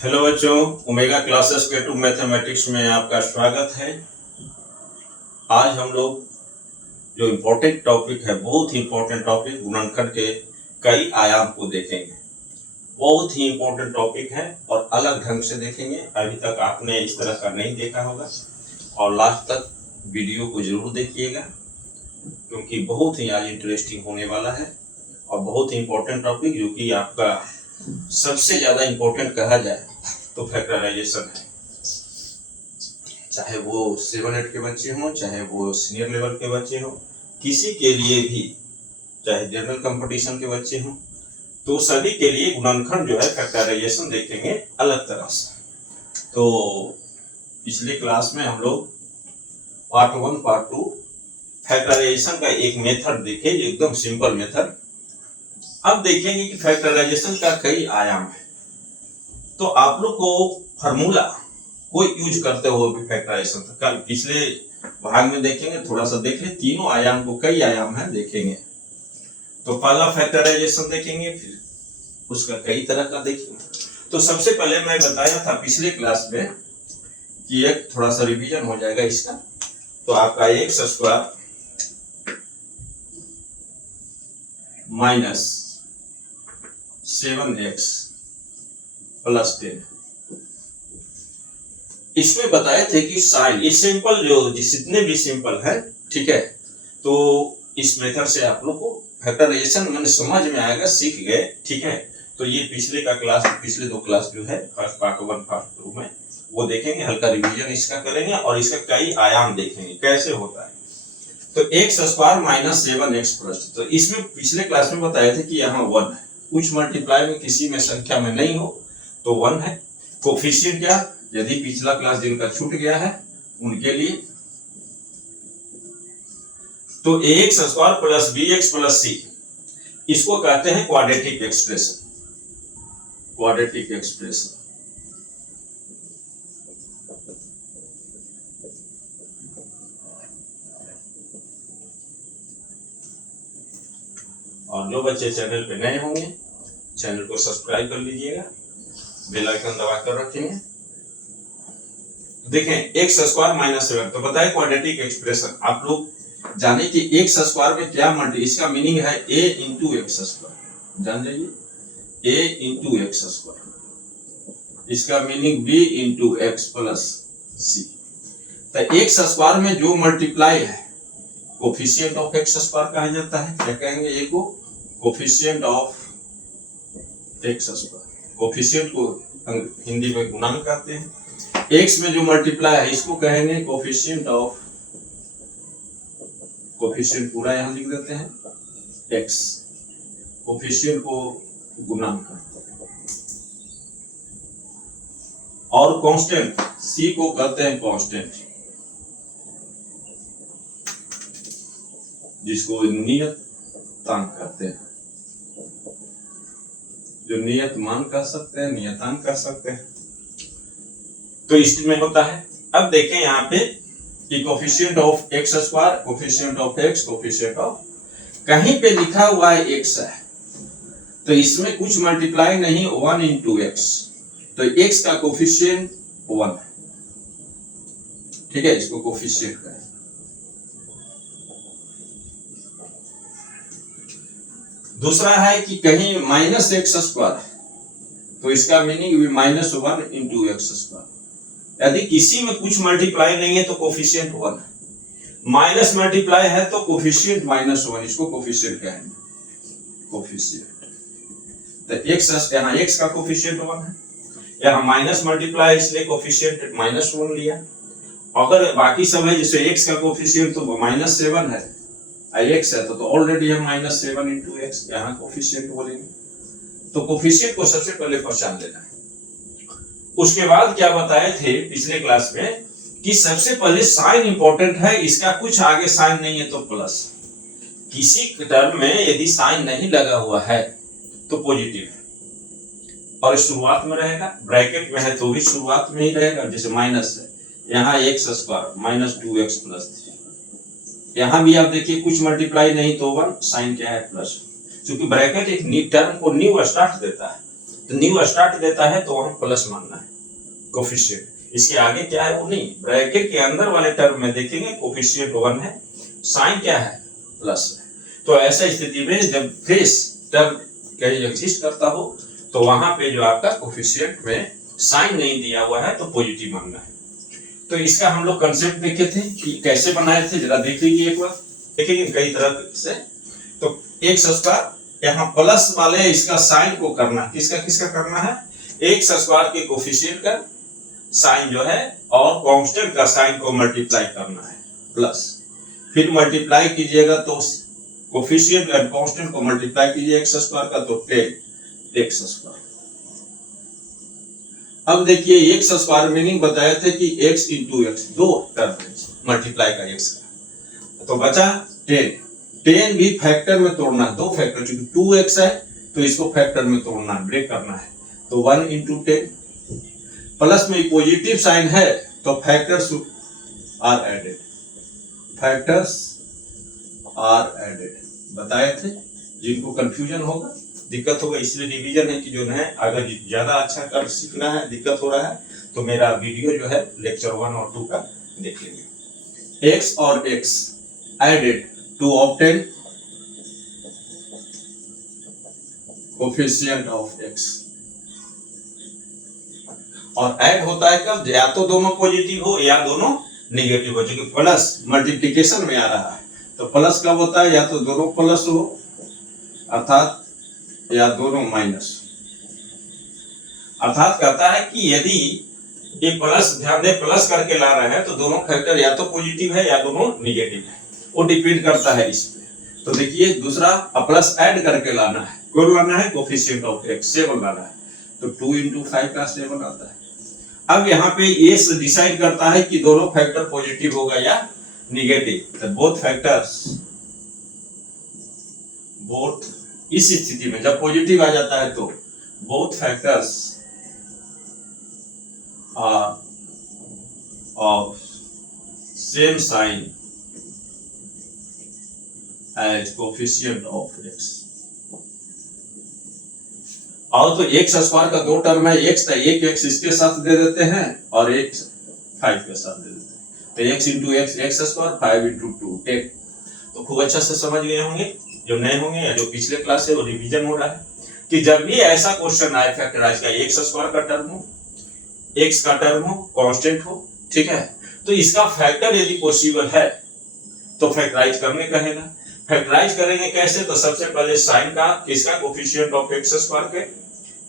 Hello बच्चों, omega classes के to mathematics में आपका स्वागत है। आज हम लोग जो इम्पोर्टेंट टॉपिक है, बहुत ही इम्पोर्टेंट टॉपिक, गुणनखंड के कई आयाम को देखेंगे। बहुत ही इम्पोर्टेंट टॉपिक है और अलग ढंग से देखेंगे। अभी तक आपने इस तरह का नहीं देखा होगा और लास्ट तक वीडियो को जरूर देखिएगा, क्योंकि बहुत ही आज इंटरेस्टिंग होने वाला है और बहुत ही इम्पोर्टेंट टॉपिक, जो कि आपका सबसे ज्यादा इम्पोर्टेंट कहा जाए तो फैक्टराइजेशन है। चाहे वो 7-8 के बच्चे हों, चाहे वो सीनियर लेवल के बच्चे हों, किसी के लिए भी, चाहे जनरल कंपटीशन के बच्चे हों, तो सभी के लिए गुणनखंड जो है फैक्टराइजेशन देखेंगे अलग तरह से। तो पिछले क्लास में हम लोग पार्ट 1 पार्ट 2 फैक्टराइजेशन का एक मेथड देखे, एकदम सिंपल मेथड। अब देखेंगे कि फैक्टराइजेशन का कई आयाम है, तो आप लोग को फार्मूला को यूज करते हुए फैक्टराइजेशन कल पिछले भाग में देखेंगे। थोड़ा सा देख ले, तीनों आयाम को, कई आयाम है, देखेंगे। तो पहला फैक्टराइजेशन देखेंगे, फिर उसका कई तरह का देखेंगे। तो सबसे पहले मैं बताया था पिछले क्लास में कि एक थोड़ा सा रिवीजन हो जाएगा इसका। तो आपका x square minus 7x plus 10, इसमें बताए थे कि साइन, ये सिंपल जो जितने भी सिंपल है, ठीक है। तो इस मेथड से आप लोग को फैक्टराइजेशन मैंने समझ में आएगा, सीख गए, ठीक है। तो ये पिछले का क्लास, पिछले 2 क्लास जो है, फर्स्ट पार्ट 1 पार्ट 2 में वो देखेंगे, हल्का रिवीजन इसका करेंगे और इसका कई आयाम देखेंगे कैसे होता है। तो x square minus 7x plus, तो इसमें पिछले क्लास में बताए थे कि यहाँ 1 है, कुछ मल्टीप्लाई में किसी में संख्या में नहीं हो तो 1 है। कोफिशिएंट क्या, यदि पिछला क्लास जिनका छूट गया है उनके लिए, तो ax square plus bx plus c, इसको कहते हैं क्वाड्रेटिक एक्सप्रेशन। क्वाड्रेटिक एक्सप्रेशन और जो बच्चे चैनल पे नए होंगे, चैनल को सब्सक्राइब कर लीजिएगा, बेल आइकन दबा कर रखेंगे। देखें, x स्क्वायर माइनस 7, तो बताए क्वाड्रेटिक एक्सप्रेशन। आप लोग जाने कि x स्क्वायर में क्या मल्टी, इसका मीनिंग है a इंटू एक्स स्क्वायर, जान जाइए, a इंटू एक्स स्क्वायर, इसका meaning b into x plus c. तो x स्क्वायर में जो मल्टीप्लाई है कोफिशिएंट ऑफ एक्स स्क्वायर कहा जाता है। क्या कहेंगे, ए को coefficient of x square, coefficient को हिंदी में गुणांक कहते हैं। x में जो मल्टीप्लाई है इसको कहेंगे कोफिशिएंट ऑफ, कोफिशिएंट पूरा यहां लिख देते हैं x, कोफिशिएंट को गुणांक कहते हैं। और कांस्टेंट c को कहते हैं कांस्टेंट, जिसको नियतांक कहते हैं, जो नियत मान कह सकते हैं, नियतांक कह सकते हैं। तो इसमें होता है। अब देखें यहाँ पे कि coefficient of x square, coefficient of x, coefficient of, कहीं पे लिखा हुआ है x है, तो इसमें कुछ मल्टीप्लाई नहीं, 1 इंटू एक्स, तो x का कोफिशिएंट 1 है, ठीक है, इसको कोफिशिएंट कहें। दूसरा है कि कहीं माइनस एक्स स्क्वायर, तो इसका मीनिंग भी माइनस 1 इंटू एक्स स्क्वायर। यदि किसी में कुछ मल्टीप्लाई नहीं है तो कोफिशिएंट 1 है, माइनस मल्टीप्लाई है तो कोफिशिएंट माइनस 1, इसको कोफिशिएंट कहेंगे, कोफिशिएंट। तो x, यहाँ x का कोफिशिएंट 1 है, यहाँ माइनस मल्टीप्लाई इसलिए कोफिशिएंट माइनस 1 लिया। अगर बाकी सब है, जैसे x का कोफिशिएंट तो माइनस 7 है, x है तो ऑलरेडी है माइनस 7 इंटू एक्स, यहाँ कोफिशिएंट बोलेंगे। तो कोफिशिएंट को सबसे पहले पहचान लेना है। उसके बाद क्या बताए थे पिछले क्लास में कि सबसे पहले साइन इंपॉर्टेंट है, इसका कुछ आगे साइन नहीं है तो प्लस। किसी टर्म में यदि साइन नहीं लगा हुआ है तो पॉजिटिव है और शुरुआत में रहेगा, ब्रैकेट में है तो भी शुरुआत में ही रहेगा। जैसे माइनस है, यहाँ x square minus 2x plus 3, यहाँ भी आप देखिए कुछ मल्टीप्लाई नहीं तो 1, साइन क्या है प्लस, क्योंकि ब्रैकेट एक न्यू टर्म को न्यू स्टार्ट देता है। तो न्यू स्टार्ट देता है तो वहां प्लस मानना है कोफिशिएंट। इसके आगे क्या है वो नहीं, ब्रैकेट के अंदर वाले टर्म में देखेंगे कोफिशिएंट 1 है, साइन क्या है प्लस है। तो ऐसा स्थिति में जब फ्रेश टर्म कहीं एग्जिस्ट करता हो तो वहां पे जो आपका कोफिशिएंट में साइन नहीं दिया हुआ है तो पॉजिटिव मानना है। तो इसका हम लोग कंसेप्ट देखे थे कि कैसे बनाए थे, जरा देख लीजिए एक बार, देखेंगे कई तरह से। तो एक्स स्क्वायर यहाँ प्लस वाले इसका साइन को करना, किसका किसका करना है, एक्स स्क्वायर के कोफिशिएंट का साइन जो है और कांस्टेंट का साइन को मल्टीप्लाई करना है प्लस, फिर मल्टीप्लाई कीजिएगा तो कोफिशिएंट एंड कांस्टेंट को मल्टीप्लाई कीजिए एक्स स्क्वायर का तो 10 एक्स स्क्वायर। अब देखिए एक्स स्क्वायर मीनिंग बताए थे कि x इंटू एक्स, दो टर्म मल्टीप्लाई का x का, तो बचा 10 भी फैक्टर में तोड़ना है, दो फैक्टर, क्योंकि 2x है तो इसको फैक्टर में तोड़ना है, ब्रेक करना है, तो 1 इंटू 10 प्लस में पॉजिटिव साइन है तो factors are added, factors are added बताए थे। जिनको कंफ्यूजन होगा दिक्कत होगा इसलिए रिवीजन है कि जो है अगर ज्यादा अच्छा कर सीखना है दिक्कत हो रहा है तो मेरा वीडियो जो है लेक्चर 1 और 2 का देख लीजिए। x और x added to obtain coefficient of x, और ऐड होता है कब, या तो दोनों पॉजिटिव हो या दोनों नेगेटिव हो, क्योंकि प्लस मल्टीप्लिकेशन में आ रहा है। तो प्लस कब होता है, या तो दोनों प्लस हो अर्थात या दोनों माइनस, अर्थात कहता है कि यदि ये प्लस, ध्यान दे प्लस करके ला रहे हैं तो दोनों फैक्टर या तो पॉजिटिव है या दोनों नेगेटिव है, वो डिपेंड करता है इस पे। तो देखिए दूसरा प्लस ऐड करके लाना है, कौन लाना है, कोफिशिएंट ऑफ x 7 लाना है, तो 2 इंटू 5 का 7 आता है। अब यहाँ पे ये डिसाइड करता है कि दोनों फैक्टर पॉजिटिव होगा या निगेटिव, तो बोथ फैक्टर्स, बोथ, इस स्थिति में जब पॉजिटिव आ जाता है तो both factors are of same sign as coefficient of x। और तो एक्स स्क्वायर का दो टर्म है, एक्स था, एक एक्स इसके साथ दे देते हैं और एक 5 के साथ दे देते हैं, तो x into x x square, 5 into 2 10। तो खूब अच्छा से समझ गए होंगे, जो नए होंगे या जो पिछले क्लास है वो रिवीजन हो रहा है कि जब भी ऐसा क्वेश्चन आए फैक्टराइज का, एक्स स्क्वायर का टर्म हो, एक्स का टर्म हो, कांस्टेंट हो, ठीक है, तो इसका फैक्टर यदि पॉसिबल है तो फैक्टराइज करने कहेगा। फैक्टराइज करेंगे कैसे, तो सबसे पहले साइन का, किसका, कोफिशिएंट ऑफ एक्स स्क्वायर के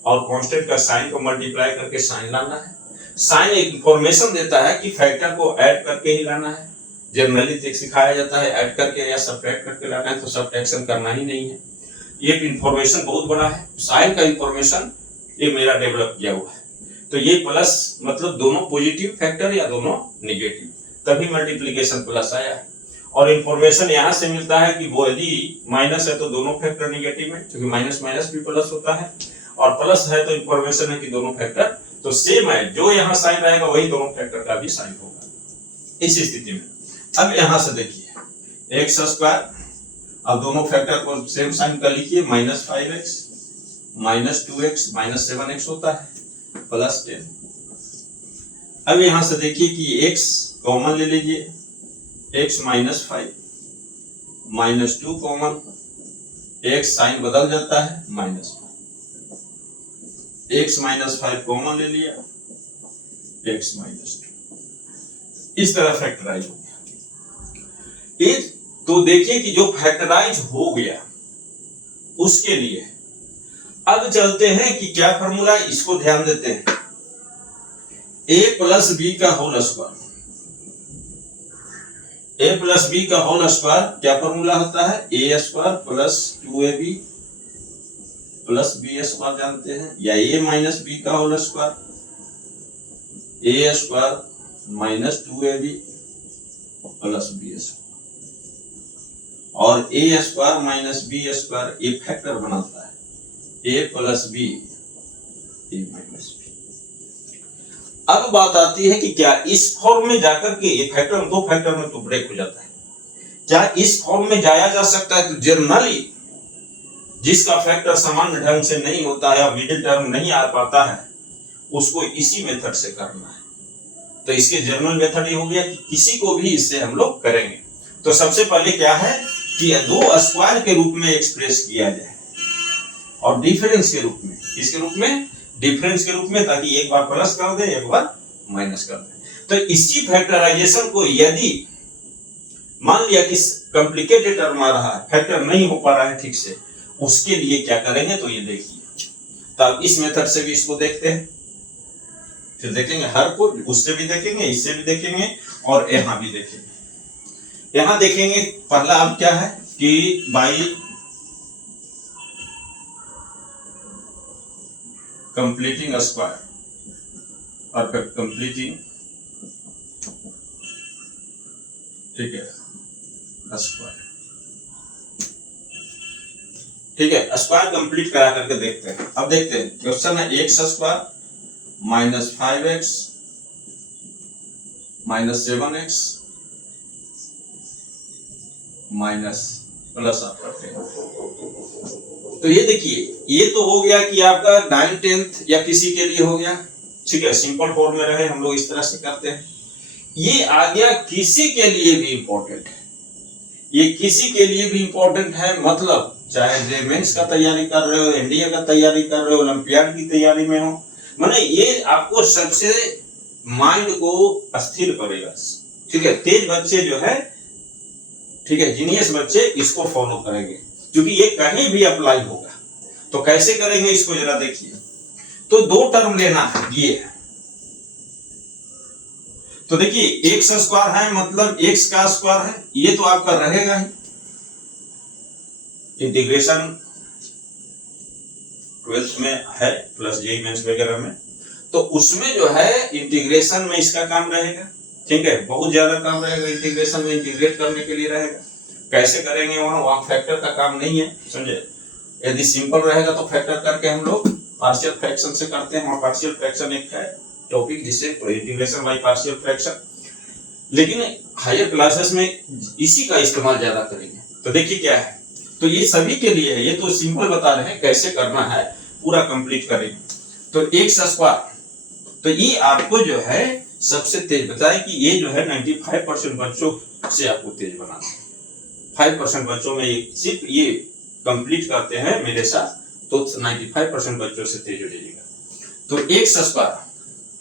और कांस्टेंट का साइन को मल्टीप्लाई करके साइन लाना है। साइन एक इंफॉर्मेशन देता है कि फैक्टर को ऐड करके ही लाना है, जनरली सिखाया जाता है ऐड करके या सब्ट्रैक्ट करके लाना है, तो सब्ट्रैक्शन करना ही नहीं है। ये इंफॉर्मेशन बहुत बड़ा है, साइन का इंफॉर्मेशन ये मेरा डेवलप किया हुआ है। तो ये प्लस मतलब दोनों पॉजिटिव फैक्टर या दोनों नेगेटिव, तभी मल्टीप्लिकेशन प्लस आया है। और इंफॉर्मेशन यहाँ से मिलता है कि वो यदि माइनस है तो दोनों फैक्टर नेगेटिव है, क्योंकि माइनस माइनस भी प्लस होता है, और प्लस है तो इंफॉर्मेशन है कि दोनों फैक्टर तो सेम है, जो यहाँ साइन रहेगा वही दोनों फैक्टर का भी साइन होगा इस स्थिति में। अब यहाँ से देखिए एक्स स्क्वायर, अब दोनों फैक्टर को सेम साइन कर लिखिए, minus 5x minus 2x minus 7x होता है प्लस 10। अब यहाँ से देखिए कि x कॉमन ले लीजिए, x minus 5 minus 2 common, x sign बदल जाता है माइनस 5, x माइनस 5 कॉमन ले लिया, x माइनस 2, इस तरह फैक्टराइज हो गया। तो देखिए कि जो फैक्टराइज हो गया उसके लिए अब चलते हैं कि क्या फॉर्मूला, इसको ध्यान देते हैं। a प्लस बी का whole square, a plus b का होल स्क्वायर क्या फॉर्मूला होता है, a square plus 2ab plus b square जानते हैं, या a माइनस बी का whole square, a square minus 2ab plus b square, और a square minus b square ये फैक्टर बनाता है a plus b a minus b. अब बात आती है कि क्या इस फॉर्म में जाकर के ये फैक्टर दो फैक्टर में तो ब्रेक हो जाता है, क्या इस फॉर्म में जाया जा सकता है, तो जनरली जिसका फैक्टर सामान्य ढंग से नहीं होता है, मिडिल टर्म नहीं आ पाता है, उसको इसी मेथड से करना है। तो इसके जनरल मेथड ये हो गया कि किसी को भी इससे हम लोग करेंगे। तो सबसे पहले क्या है कि दो स्क्वायर के रूप में एक्सप्रेस किया जाए और डिफरेंस के रूप में, किसके रूप में? डिफरेंस के रूप में, ताकि एक बार प्लस कर दे एक बार माइनस कर दे। तो इसी फैक्टराइजेशन को यदि मान लिया कि कॉम्प्लिकेटेड टर्म आ रहा है, फैक्टर नहीं हो पा रहा है ठीक से, उसके लिए क्या करेंगे तो ये देखिए। तो अब इस मेथड से भी इसको देखते हैं, फिर देखेंगे हर को, उससे भी देखेंगे, इससे भी देखेंगे और यहां भी देखेंगे। यहां देखेंगे पहला अब क्या है कि by completing square, perfect completing, ठीक है, स्क्वायर, ठीक है, स्क्वायर कंप्लीट करा करके देखते हैं। अब देखते हैं क्वेश्चन है x square minus 5x minus 7x minus plus आप करते हैं। तो ये देखिए, ये तो हो गया कि आपका 9th 10th या किसी के लिए हो गया, ठीक है, सिंपल फॉर्म में रहे, हम लोग इस तरह से करते हैं। ये आ गया किसी के लिए भी इंपॉर्टेंट है, ये किसी के लिए भी इंपॉर्टेंट है, मतलब चाहे मेंस का तैयारी कर रहे हो, एनडीए का तैयारी कर रहे हो, ओलंपियाड की तैयारी में हो, माने ये आपको सबसे माइंड को अस्थिर करेगा, ठीक है। तेज बच्चे जो है, ठीक है, जीनियस बच्चे इसको फॉलो करेंगे, क्योंकि ये कहीं भी अप्लाई होगा। तो कैसे करेंगे इसको जरा देखिए। तो दो टर्म लेना है, ये है, तो देखिए एक्स स्क्वायर है, मतलब एक्स का स्क्वायर है, ये तो आपका रहेगा ही, इंटीग्रेशन 12th में है प्लस जेई मेंस वगैरह में, तो उसमें जो है इंटीग्रेशन में इसका काम रहेगा, ठीक है, बहुत ज्यादा काम रहेगा इंटीग्रेशन में, इंटीग्रेट करने के लिए रहेगा। कैसे करेंगे वहां फैक्टर का काम नहीं है, समझे। यदि सिंपल रहेगा तो फैक्टर करके हम लोग पार्शियल फ्रैक्शन से करते हैं, वहां पार्शियल फ्रैक्शन एक है टॉपिक जिसे इंटीग्रेशन बाय पार्शियल फ्रैक्शन, लेकिन हायर क्लासेस में इसी का इस्तेमाल ज्यादा करेंगे। तो देखिए क्या है, तो ये सभी के लिए है, ये तो सिंपल बता रहे हैं कैसे करना है, पूरा कंप्लीट करेंगे। तो एक्स स्क्वायर, तो ये आपको जो है सबसे तेज बताए कि ये जो है 95% बच्चों से आपको तेज बनाना है। 5% बच्चों में ये सिर्फ ये कंप्लीट करते हैं मेरे साथ, तो 95% बच्चों से तेज हो जाएगा। तो एक्स स्क्वायर,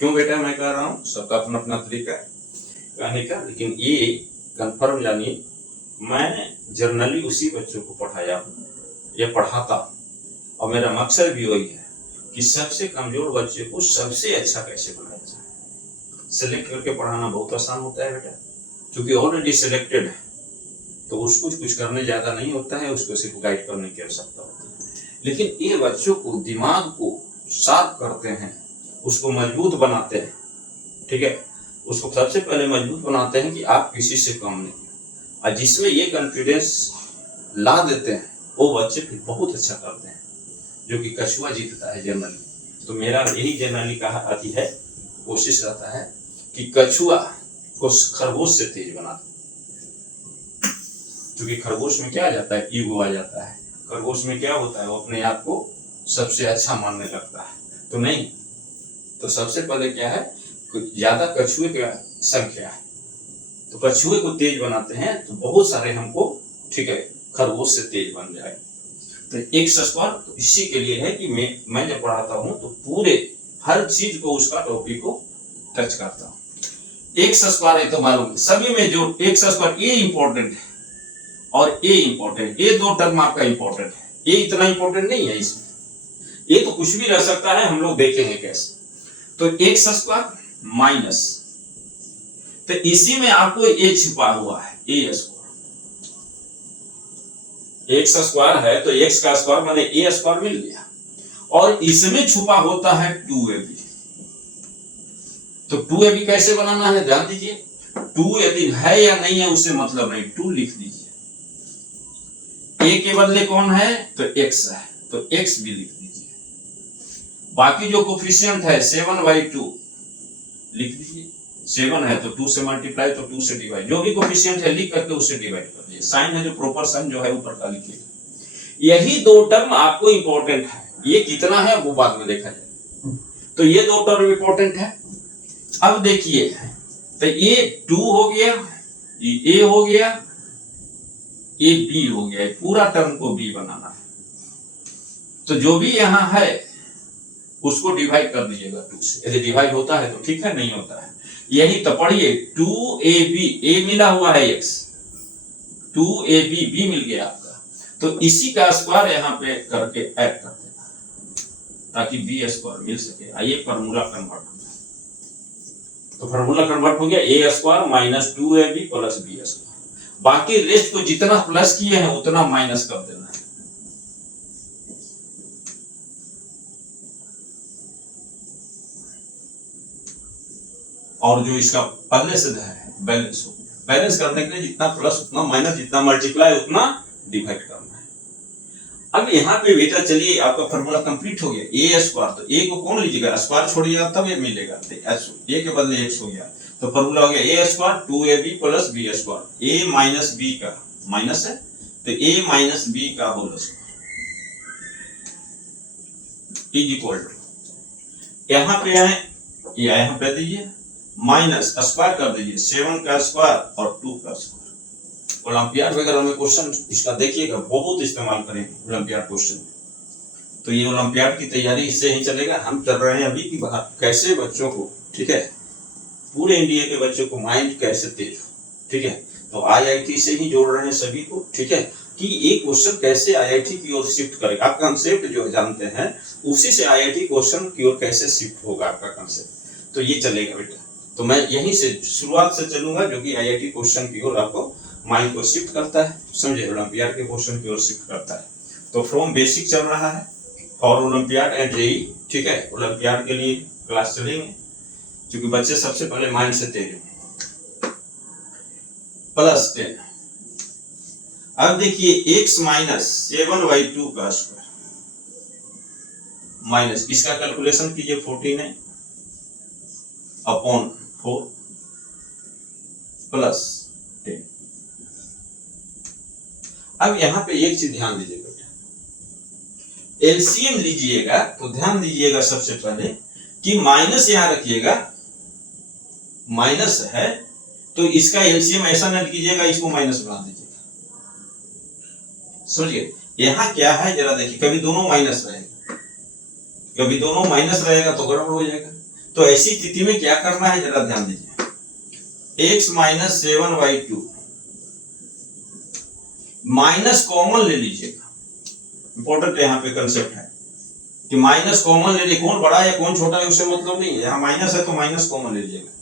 क्यों बेटा मैं कह रहा हूँ, सबका अपना अपना तरीका है कहने का, लेकिन ये कंफर्म जानिए, मैं जर्नली उसी बच्चों को पढ़ाया हूँ या पढ़ाता हूँ, और मेरा मकसद भी वही है कि सबसे कमजोर बच्चे को सबसे अच्छा कैसे बनाया जाए। सिलेक्ट करके पढ़ाना बहुत आसान होता है बेटा, क्योंकि ऑलरेडी सिलेक्टेड है, तो उसको कुछ करने ज्यादा नहीं होता है, उसको सिर्फ गाइड करने की आवश्यकता होती है। लेकिन ये बच्चों को दिमाग को शार्प करते हैं, उसको मजबूत बनाते हैं, ठीक है, उसको सबसे पहले मजबूत बनाते हैं कि आप किसी से कम नहीं, और जिसमें ये कॉन्फिडेंस ला देते हैं वो बच्चे फिर बहुत अच्छा करते हैं, जो कि कछुआ जीतता है जनरली। तो मेरा यही जनरली कहा आती है, कोशिश रहता है कि कछुआ को खरगोश से तेज बना दो, क्योंकि खरगोश में क्या आ जाता है, ईगो आ जाता है। खरगोश में क्या होता है, वो अपने आप को सबसे अच्छा मानने लगता है, तो नहीं, तो सबसे पहले क्या है, ज्यादा कछुए का संख्या है, तो कछुए को तेज बनाते हैं, तो बहुत सारे हमको, ठीक है, खरगोश से तेज बन जाए। तो एक्स स्क्वायर तो इसी के लिए है कि मैं जब पढ़ाता हूं तो पूरे हर चीज को, उसका टॉपिक को टच करता हूं। एक्स स्क्वायर है तो मालूम, सभी में जो एक्स स्क्वायर ये इंपॉर्टेंट है और ए इंपॉर्टेंट, ये दो टर्म आपका इंपॉर्टेंट है, ये इतना इंपॉर्टेंट नहीं है इसमें, ये तो कुछ भी रह सकता है, हम लोग देखेंगे कैसे। तो एक्स स्क्वायर माइनस, तो इसी में आपको ए छिपा हुआ है, ए स्क्वायर, एक्स स्क्वायर है तो एक्स का स्क्वायर माने ए स्क्वायर मिल गया, और इसमें छुपा होता है 2ab। तो 2ab कैसे बनाना है ध्यान दीजिए, 2 यदि है या नहीं है उससे मतलब नहीं, 2 लिख दीजिए, ए के बदले कौन है तो x है, तो x भी लिख दीजिए, बाकी जो कोफिशिएंट है 7/2 लिख दीजिए, 7 है तो 2 से मल्टीप्लाई, तो 2 से डिवाइड, जो भी कोफिशिएंट है लिख करके उसे डिवाइड कर दीजिए। साइन है जो प्रॉपर साइन जो है ऊपर का लिखिएगा। यही दो टर्म आपको इंपॉर्टेंट है, ये कितना है वो बाद में देखा जाए। तो ये दो टर्म इंपॉर्टेंट है। अब देखिए, तो ये 2 हो गया, ये a हो गया, ये b हो गया, पूरा टर्म को b बनाना है। तो जो भी यहां है उसको डिवाइड कर दीजिएगा 2 से। यदि डिवाइड होता है तो ठीक है, नहीं होता है यही तो पढ़िए। 2ab, a मिला हुआ है x, 2ab b मिल गया आपका। तो इसी का स्क्वायर यहाँ पे करके ऐड कर देना ताकि b स्क्वायर मिल सके। आइए फॉर्मूला कन्वर्ट हो जाए। तो फॉर्मूला कन्वर्ट हो गया, a square minus 2ab plus b square. बाकी रेस्ट को जितना प्लस किए हैं उतना माइनस कर देना है। और जो इसका पहले से है बैलेंस हो गया। बैलेंस करने के लिए जितना प्लस उतना माइनस, जितना मल्टीप्लाई उतना डिवाइड करना है। अब यहाँ पे बेटा चलिए आपका फॉर्मूला कंप्लीट हो गया। a स्क्वायर, तो a को कौन लीजिएगा, स्क्वायर छोड़िएगा तब ये मिलेगा। तो a के बदले x हो गया, तो फॉर्मूला हो गया a square 2ab plus b square. a minus b का माइनस है, तो a माइनस b का whole square is equal to, यहाँ पे है यहाँ पे दीजिए माइनस स्क्वायर कर दीजिए 7 का स्क्वायर और 2 का स्क्वायर। ओलंपियाड वगैरह में क्वेश्चन इसका देखिएगा, बहुत इस्तेमाल करेंगे ओलंपियाड क्वेश्चन। तो ये ओलंपियाड की तैयारी इससे ही चलेगा। हम चल रहे हैं अभी की बात कैसे बच्चों को, ठीक है, पूरे इंडिया के बच्चों को माइंड कैसे तेज हो, ठीक है। तो IIT से ही जोड़ रहे हैं सभी को, ठीक है, कि एक क्वेश्चन कैसे IIT की ओर शिफ्ट करेगा। आप कंसेप्ट जो जानते हैं उसी से IIT क्वेश्चन की ओर कैसे शिफ्ट होगा आपका कंसेप्ट, तो ये चलेगा बेटा। तो मैं यहीं से शुरुआत से चलूंगा जो कि IIT क्वेश्चन की ओर आपको माइंड को शिफ्ट करता है, समझे, ओलंपियाड के क्वेश्चन की ओर शिफ्ट करता है। तो फ्रॉम बेसिक चल रहा है और ओलंपियाड एंड JEE, ठीक है। ओलंपियाड के लिए क्लास चलेंगे क्योंकि बच्चे सबसे पहले माइंड से तेज हैं। प्लस 10, अब देखिए x माइनस 7/2 का स्क्वायर माइनस, इसका कैलकुलेशन कीजिए 14 है अपॉन 4 प्लस 10। अब यहां पे एक चीज ध्यान दीजिएगा, एलसीएम लीजिएगा तो ध्यान दीजिएगा सबसे पहले कि माइनस यहां रखिएगा, माइनस है तो इसका एलसीएम ऐसा न कीजिएगा इसको माइनस बना दीजिएगा, समझिए। यहां क्या है जरा देखिए, कभी दोनों माइनस रहेगा, कभी दोनों माइनस रहेगा तो गड़बड़ हो जाएगा। तो ऐसी स्थिति में क्या करना है जरा ध्यान दीजिए, x माइनस 7/2 माइनस कॉमन ले लीजिएगा। इंपॉर्टेंट यहाँ पे कंसेप्ट है कि माइनस कॉमन ले लीजिए, कौन बड़ा है कौन छोटा है उससे मतलब नहीं है, यहाँ माइनस है तो माइनस कॉमन ले लीजिएगा।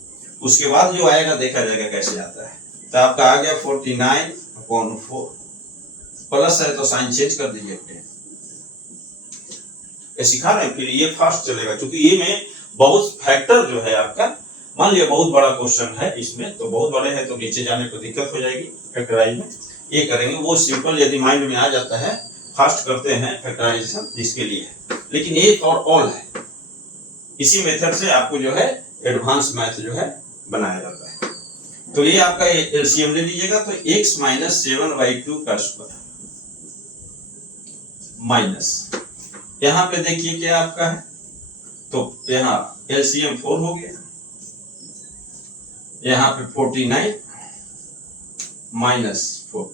उसके बाद जो आएगा देखा जाएगा कैसे आता है। तो आपका आ गया 49/4, प्लस है तो साइन चेंज कर दीजिए, ये सिखा रहे हैं, फिर ये फास्ट चलेगा क्योंकि ये में बहुत फैक्टर जो है आपका, मान लिया बहुत बड़ा क्वेश्चन है इसमें, तो बहुत बड़े हैं तो नीचे जाने को दिक्कत हो जाएगी फैक्टराइज में। ये करेंगे वो सिंपल, यदि माइंड में आ जाता है फास्ट करते हैं फैक्टराइजेशन जिसके लिए है, लेकिन ये फॉर ऑल है। इसी मेथड से आपको जो है एडवांस मैथ जो है बनाया जाता है। तो ये आपका एलसीएम ले लीजिएगा, तो x माइनस 7/2 का स्क्वायर माइनस, यहां पे देखिए क्या आपका है, तो यहाँ एलसीएम 4 हो गया, यहाँ पे 49 माइनस 4,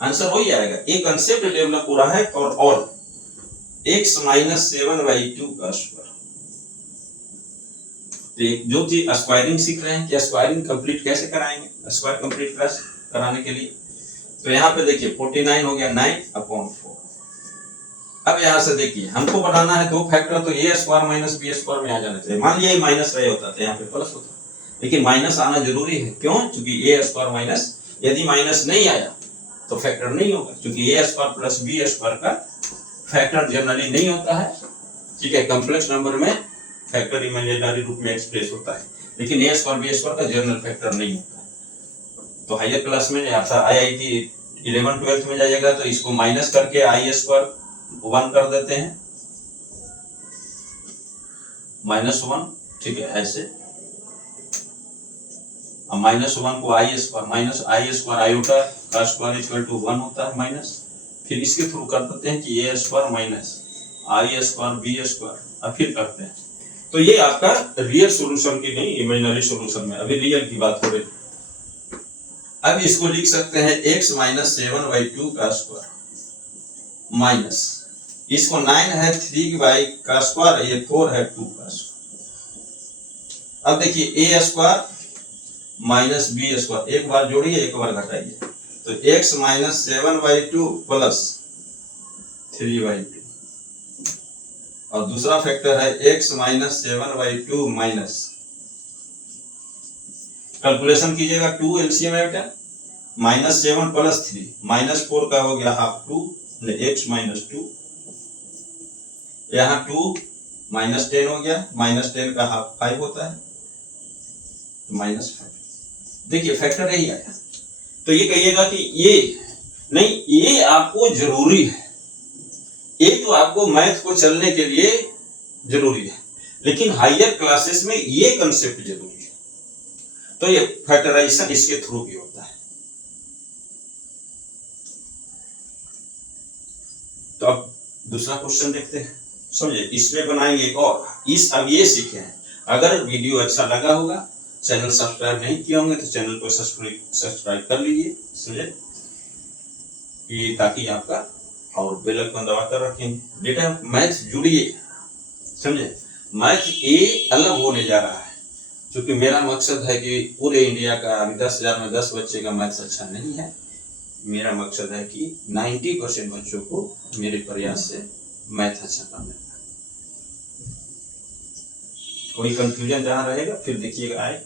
आंसर वही आएगा। एक कंसेप्ट डेवलप हो रहा है फॉर ऑल, x माइनस 7/2 का स्क्वायर। जो चीज स्क्वायरिंग सीख रहे हैं कि स्क्वायरिंग कंप्लीट कैसे कराएंगे, स्क्वायर कंप्लीट कराने के लिए, तो यहाँ पे देखिए 49 हो गया 9/4। अब यहाँ से देखिए हमको बनाना है दो फैक्टर, तो a square minus b square में आ जाना चाहिए। मान लिया माइनस रहे होता तो यहाँ पे प्लस होता, लेकिन माइनस आना जरूरी है, क्यों, क्योंकि a स्क्वायर माइनस, यदि माइनस नहीं आया तो फैक्टर नहीं होगा, क्योंकि a square plus b square का फैक्टर जनरली नहीं होता है, ठीक है। कॉम्प्लेक्स नंबर में फैक्टर इमेजिनरी रूप में एक्सप्रेस होता है, लेकिन a स्क्वायर b स्क्वायर का जनरल फैक्टर नहीं होता है। तो हायर क्लास में आपका IIT 11-12 में जाइएगा तो इसको माइनस करके i स्क्वायर 1 कर देते हैं, -1, ठीक है, ऐसे। अब -1 को i square minus i square iota का स्क्वायर इक्वल टू 1 होता है माइनस, फिर इसके थ्रू कर देते हैं कि ए स्क्वायर माइनस आई स्क्वायर बी स्क्वायर, अब फिर करते हैं। तो ये आपका रियल सॉल्यूशन की नहीं, इमेजिनरी सॉल्यूशन में, अभी रियल की बात हो रही। अब इसको लिख सकते हैं x माइनस 7/2 का स्क्वायर माइनस, इसको 9 है 3 का स्क्वायर, ये 4 है 2 का स्क्वायर। अब देखिए a square minus b square, एक बार जोड़िए एक बार घटाइए, तो x माइनस 7/2 प्लस 3/2, और दूसरा फैक्टर है x माइनस 7/2 माइनस, कैलकुलेशन कीजिएगा 2 एलसीएम है बेटा, माइनस 7 प्लस 3 माइनस 4 का हो गया हाफ 2, x माइनस 2, यहाँ 2 माइनस 10 हो गया, माइनस 10 का हाफ 5 होता है, माइनस 5। देखिए फैक्टर यही आया। तो ये कहिएगा कि ये नहीं, ये आपको जरूरी है, ये तो आपको मैथ को चलने के लिए जरूरी है, लेकिन हायर क्लासेस में ये कंसेप्ट जरूरी है। तो ये फैक्टराइजेशन इसके थ्रू भी होता है। तो अब दूसरा क्वेश्चन देखते हैं, समझे, इसमें बनाएंगे एक और। अब ये सीखे हैं, अगर वीडियो अच्छा लगा होगा, चैनल सब्सक्राइब नहीं किए होंगे तो चैनल को सब्सक्राइब कर लीजिए, समझे, कि ताकि आपका, और बेल आइकन दबाकर रखेंगे। बेटा मैथ जुड़िए, समझे, मैथ ये अलग होने जा रहा है, क्योंकि मेरा मकसद है कि पूरे इंडिया का 10,000 में 10 बच्चे का मैथ्स अच्छा नहीं है। मेरा मकसद है कि 90% बच्चों को मेरे प्रयास से मैथ अच्छा करने का। कोई कंफ्यूजन जहां रहेगा फिर देखिएगा आए,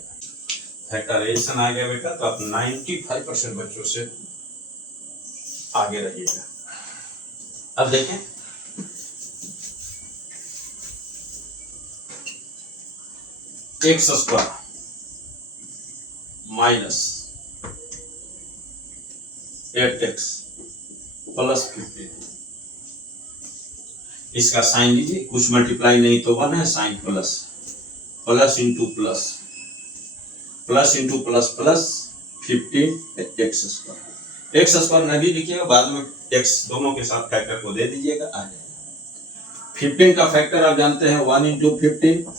फैक्टराइजेशन आ गया बेटा, तो आप 95% बच्चों से आगे रहिएगा। अब देखें, x square minus 8x plus 15, इसका साइन लीजिए, कुछ मल्टीप्लाई नहीं तो 1 है, sign plus, plus into plus, plus into plus plus 15x square. X square नहीं लिखिएगा, बाद में x दोनों के साथ फैक्टर को दे दीजिएगा, आ जाएगा। 15 का फैक्टर आप जानते हैं 1 इंटू 15,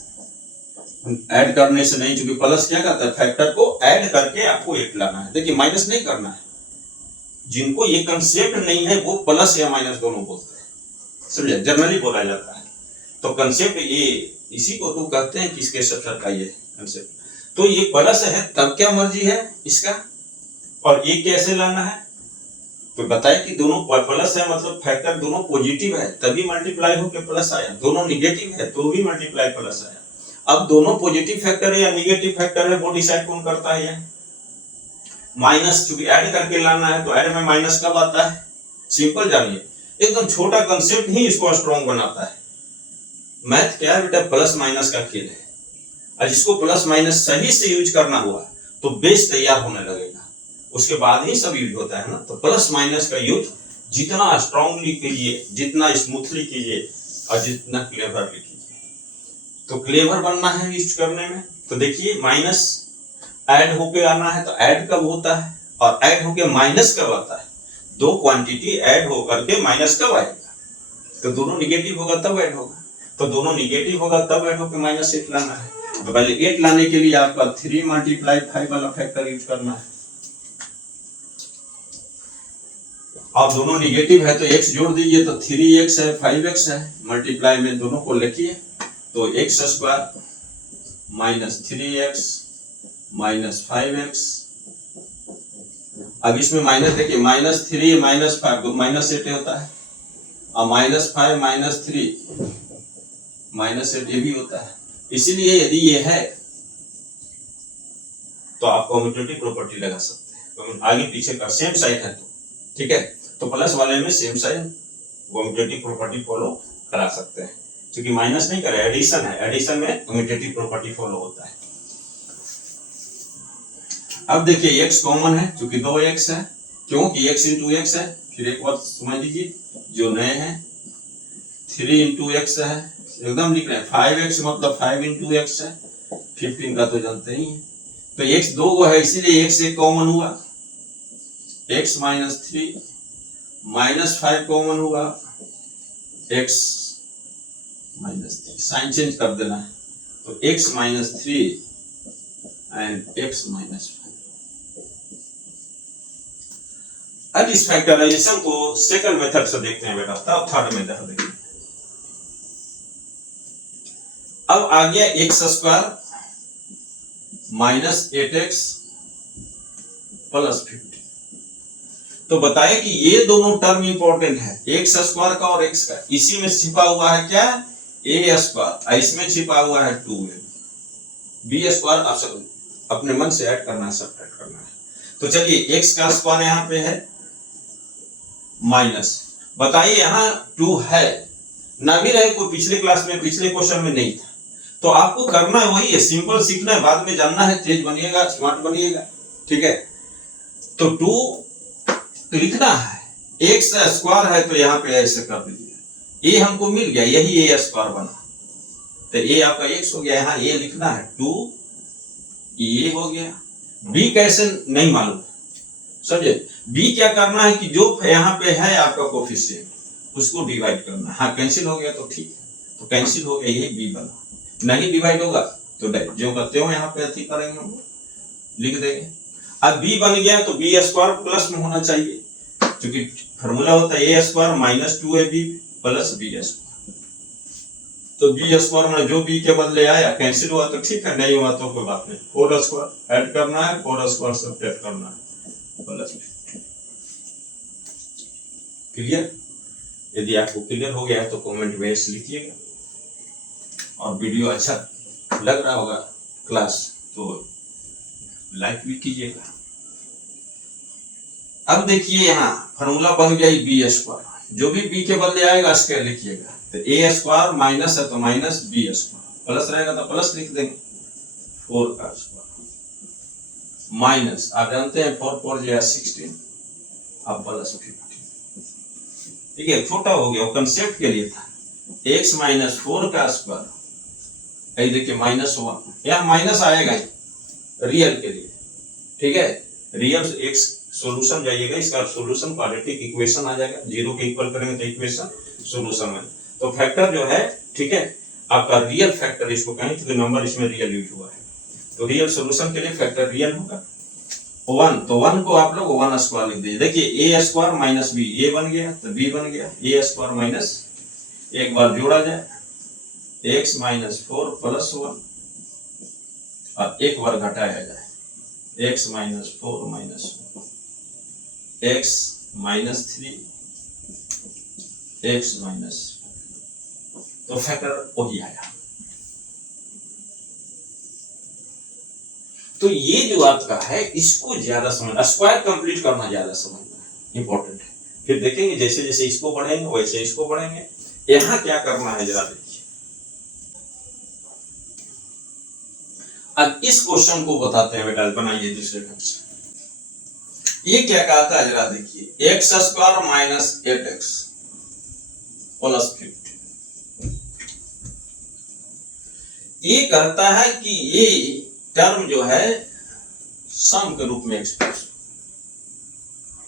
ऐड करने से नहीं, क्योंकि प्लस क्या करता है, फैक्टर को ऐड करके आपको 8 लाना है। देखिए माइनस नहीं करना है, जिनको ये कंसेप्ट नहीं है वो प्लस या माइनस दोनों बोलते हैं, समझे, जनरली बोला जाता है। तो कंसेप्ट ये, इसी को तो कहते हैं कि इसके सब का ये कंसेप्ट। तो ये प्लस है तब क्या मर्जी है इसका, और ये कैसे लाना है, तो बताए कि दोनों प्लस है, मतलब फैक्टर दोनों पॉजिटिव है तभी मल्टीप्लाई होकर प्लस आया, दोनों निगेटिव है तो भी मल्टीप्लाई प्लस आया। अब दोनों पॉजिटिव फैक्टर है या निगेटिव फैक्टर है वो डिसाइड कौन करता है, माइनस, क्योंकि ऐड करके लाना है तो ऐड में माइनस कब आता है, सिंपल जानिए, एकदम छोटा कंसेप्ट ही इसको स्ट्रॉन्ग बनाता है। मैथ क्या है बेटा, प्लस माइनस का खेल है, और जिसको प्लस माइनस सही से यूज करना हुआ तो बेस तैयार होने लगेगा, उसके बाद ही सब यूज होता है ना। तो प्लस माइनस का यूज जितना स्ट्रांगली कीजिए, जितना स्मूथली कीजिए, और जितना क्लेवरली कीजिए। तो क्लेवर बनना है यूज करने में, तो देखिए माइनस ऐड होके आना है, तो ऐड कब होता है और ऐड होके माइनस कब आता है, दो क्वांटिटी ऐड होकर के माइनस कब आएगा, तो दोनों निगेटिव होगा तब ऐड होगा, तो दोनों निगेटिव होगा तब ऐड होकर माइनस 8 लाना है। तो पहले 8 लाने के लिए आपका 3 मल्टीप्लाई 5 वाला फैक्टर यूज करना है। आप दोनों निगेटिव है तो x जोड़ दीजिए, तो 3x है 5x है, मल्टीप्लाई में दोनों को लिखिए, तो x square minus 3x minus 5x। अब इसमें माइनस देखिए, माइनस 3 माइनस 5 तो माइनस 8 होता है, और माइनस 5 माइनस 3 माइनस 8 ये भी होता है। इसीलिए यदि ये है तो आप कम्यूटेटिव प्रॉपर्टी लगा सकते हैं, आगे पीछे का सेम साइन है तो ठीक है, तो प्लस वाले में same sign commutative property follow करा सकते हैं, क्योंकि माइनस नहीं करे, एडिशन है, एडिशन में कम्यूटेटिव प्रॉपर्टी फॉलो होता है। अब देखिए x कॉमन है, क्योंकि 2x है, क्योंकि x इंटू x है, फिर एक बार समझ लीजिए जो नए हैं 3 इंटू x है, एकदम लिख रहे हैं 5x मतलब 5 इंटू x है, 15 का तो जानते ही हैं, तो x 2 है इसीलिए x एक कॉमन हुआ, x माइनस 3 -5 कॉमन होगा, x -3 साइन चेंज कर देना है, तो x -3 एंड x -5। अब इस फैक्टराइजेशन को सेकंड मेथड से देखते हैं बेटा, तब थर्ड मेथड देखते हैं। अब आ गया x² -8x + 50। तो बताए कि ये दोनों टर्म इंपॉर्टेंट है, x² का और x का। इसी में छिपा हुआ है क्या, a², इसमें छिपा हुआ है 2a। b² अपने मन से ऐड करना है, सब्ट्रैक्ट करना है। तो चलिए x का स्क्वायर यहाँ पे है माइनस, बताइए यहाँ 2 है ना भी रहे, कोई पिछले क्लास में पिछले क्वेश्चन में नहीं था, तो आपको करना वही है, सिंपल सीखना है, बाद में जानना है, तेज बनिएगा, स्मार्ट बनिएगा, ठीक है। तो 2 लिखना है, x² है तो यहाँ पे ऐसे कर दीजिए, a हमको मिल गया, यही a² बना, तो a आपका x हो गया, यहाँ a लिखना है, 2a हो गया। b कैसे नहीं मालूम, समझे, b क्या करना है कि जो यहाँ पे है आपका कोफिशिएंट उसको डिवाइड करना है। हाँ कैंसिल हो गया तो ठीक है, तो कैंसिल हो गया, यही b बना। नहीं डिवाइड होगा तो जो करते हो यहाँ पे अथी करेंगे, हम लिख देंगे। अब b बन गया तो b² प्लस में होना चाहिए, क्योंकि फॉर्मूला होता है a² -2ab + b²। तो b² में जो b के बदले आया कैंसिल हुआ तो ठीक है, नहीं हुआ तो कोई बात नहीं, 4² ऐड करना है, 4² सब्ट्रैक्ट करना है, प्लस। क्लियर? यदि आपको क्लियर हो गया है तो कमेंट में लिखिएगा, और वीडियो अच्छा लग रहा होगा क्लास तो लाइक भी कीजिएगा। अब देखिए यहाँ फॉर्मूला बन गया b², जो भी b के बदले आएगा स्क्वायर लिखिएगा, तो a² माइनस है तो माइनस b², प्लस रहेगा तो प्लस लिख देंगे, 4 का स्क्वायर माइनस, आप जानते हैं 4 4 जो है 16, अब प्लस 50। ठीक है, छोटा हो गया, वो कंसेप्ट के लिए था, x -4 का स्क्वायर, ये देखिए -1, यहाँ माइनस आएगा ही रियल के लिए, ठीक है। रियल x सॉल्यूशन जाइएगा, इसका सॉल्यूशन क्वाड्रेटिक इक्वेशन आ जाएगा, 0 के इक्वल करेंगे तो इक्वेशन सॉल्यूशन में, तो फैक्टर जो है, ठीक है, आपका रियल फैक्टर इसको कहें, क्योंकि नंबर इसमें रियल यूज हुआ है, तो रियल सॉल्यूशन के लिए फैक्टर रियल होगा 1, तो 1 को आप लोग 1² लिख दीजिए। देखिए a² - b, a बन गया तो b बन गया, a² माइनस, एक बार जोड़ा जाए, x -4 + 1, और एक बार घटाया जाए, x -4 - 1, x -3, x माइनस, तो फैक्टर वही आया। तो ये जो आपका है, इसको ज्यादा समझना, स्क्वायर कंप्लीट करना ज्यादा समझना इंपॉर्टेंट है। फिर देखेंगे जैसे जैसे इसको बढ़ेंगे वैसे इसको बढ़ेंगे। यहाँ क्या करना है जरा देखिए, अब इस क्वेश्चन को बताते हैं बेटा, बनाइए दूसरे ढंग से। ये क्या कहता है जरा देखिए, x² - 8x + 50। ये कहता है कि ये टर्म जो है सम के रूप में एक्सप्रेस,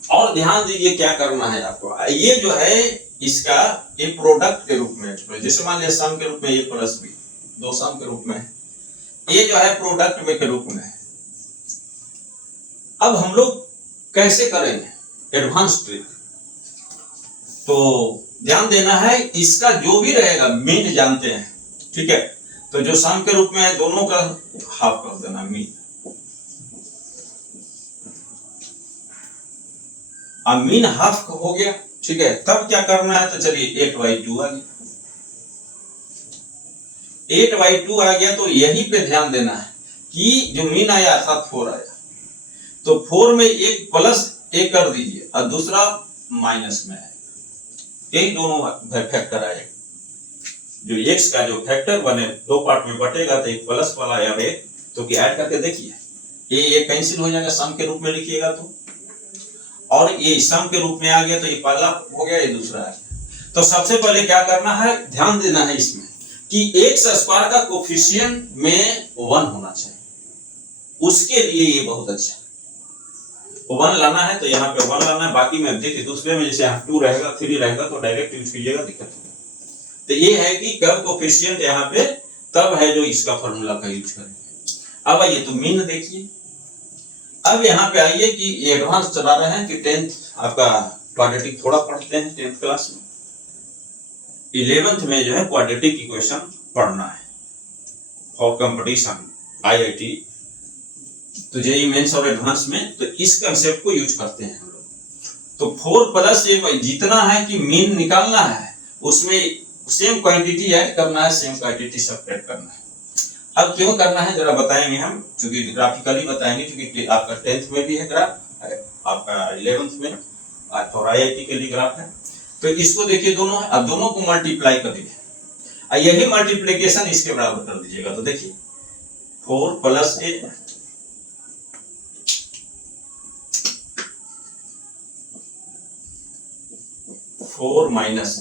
और ध्यान दीजिए क्या करना है आपको, ये जो है इसका ये प्रोडक्ट के रूप में एक्सप्रेस, जैसे मान लिया सम के रूप में a + b, दो सम के रूप में है, ये जो है प्रोडक्ट में के रूप में है। अब हम लोग कैसे करेंगे, एडवांस ट्रिक, तो ध्यान देना है, इसका जो भी रहेगा मीन जानते हैं, ठीक है, तो जो सम के रूप में है दोनों का हाफ कर देना, मीन। अब मीन हाफ हो गया, ठीक है, तब क्या करना है, तो चलिए 8/2 आ गया, 8/2 आ गया, तो यही पे ध्यान देना है कि जो मीन आया अर्थात 4 आया, तो 4 में एक प्लस एक कर दीजिए और दूसरा माइनस में है, यही दोनों फैक्टर आए। जो x का जो फैक्टर बने दो पार्ट में बटेगा, तो एक प्लस वाला या एक, तो कि ऐड करके देखिए, ये कैंसिल हो जाएगा, सम के रूप में लिखिएगा तो, और ये सम के रूप में आ गया तो ये पहला हो गया, ये दूसरा आ गया। तो सबसे पहले क्या करना है, ध्यान देना है इसमें कि x² का कोफिशिएंट में 1 होना चाहिए, उसके लिए ये बहुत अच्छा है। 1 लाना है तो यहाँ पे 1 लाना है, बाकी में देखिए दूसरे में जैसे यहाँ 2 रहेगा 3 रहेगा तो डायरेक्ट यूज कीजिएगा, दिक्कत नहीं। तो ये है कि कर्व कोफिशिएंट यहाँ पे तब है जो इसका फॉर्मूला का यूज करेंगे। अब आइए तो मीन देखिए। अब यहाँ पे आइए कि एडवांस चला रहे हैं कि 10th आपका क्वाड्रेटिक थोड़ा पढ़ते हैं 10th क्लास में, 11th में जो है क्वाड्रेटिक इक्वेशन पढ़ना है फॉर कंपटीशन IIT, तो जेईई मेंस और एडवांस में, तो इस कंसेप्ट को यूज करते हैं हम लोग। तो 4 प्लस ये जितना है कि मीन निकालना है उसमें सेम क्वांटिटी ऐड करना है, सेम क्वांटिटी सब्ट्रैक्ट करना है। अब क्यों करना है जरा बताएंगे हम, क्योंकि ग्राफिकली बताएंगे, क्योंकि आपका 10th में भी है ग्राफ, आपका 11th में और IIT के लिए ग्राफ है। तो इसको देखिए दोनों है, अब दोनों को मल्टीप्लाई करिए, यही मल्टीप्लीकेशन इसके बराबर कर दीजिएगा। तो देखिए 4 plus a 4 minus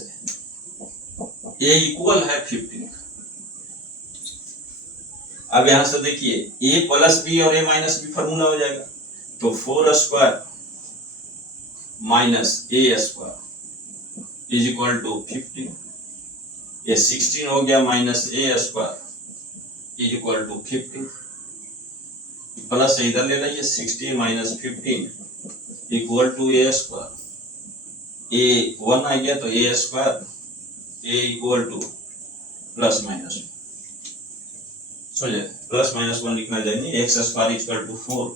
a equal है 15। अब यहां से देखिए a प्लस बी और a माइनस बी फॉर्मूला हो जाएगा, तो 4 square minus a square is equal to 15। ये 16 हो गया minus a square is equal to 15, plus इधर ले लीजिए 16 minus 15 equal to a square, a 1 आ गया तो a square a equal to plus minus, समझे, प्लस माइनस 1 लिखना चाहिए, x स्क्वायर इक्वल टू 4,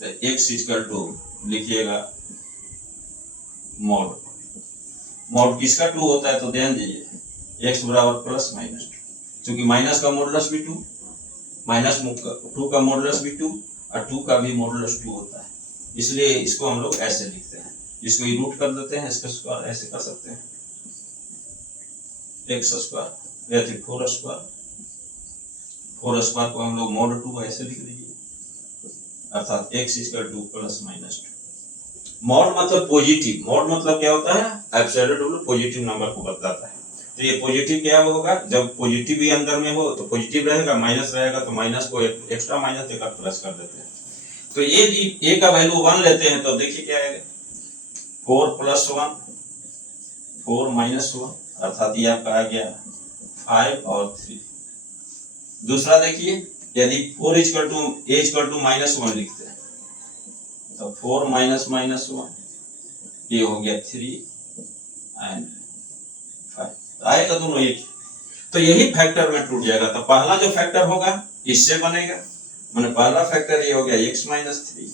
तो x इक्वल टू लिखिएगा मॉड, मॉड किसका 2 होता है तो ध्यान दीजिए x बराबर प्लस माइनस 2, क्योंकि माइनस का मॉडुलस भी 2, माइनस 2 का मॉडुलस भी 2 और 2 का भी मॉडुलस 2 होता है, इसलिए इसको हम लोग ऐसे लिखते हैं, इसको रूट कर देते हैं, इसका स्क्वायर ऐसे कर सकते हैं, x स्क्वायर या फिर 4 स्क्वायर, 4 स्क्वायर को हम लोग मॉड 2 ऐसे लिख दीजिए, अर्थात x equal to plus minus 2। Mod मतलब पॉजिटिव, मॉड मतलब क्या होता है, एब्सोल्यूट वैल्यू पॉजिटिव नंबर को बताता है। तो ये पॉजिटिव क्या होगा, जब पॉजिटिव भी अंदर में हो तो पॉजिटिव रहेगा, माइनस रहेगा तो माइनस को एक्स्ट्रा माइनस देकर प्लस कर देते हैं। तो ये a का वैल्यू 1 लेते हैं तो देखिए क्या आएगा, 4 प्लस 1 4 माइनस 1, अर्थात ये आपका आ गया 5 और 3। दूसरा देखिए, यदि 4 equal to a equal to minus 1 लिखते हैं तो 4 माइनस माइनस 1 ये हो गया 3 एंड 5, तो आएगा दोनों एक, तो यही फैक्टर में टूट जाएगा। तो पहला जो फैक्टर होगा इससे बनेगा, माने पहला फैक्टर ये हो गया x माइनस 3,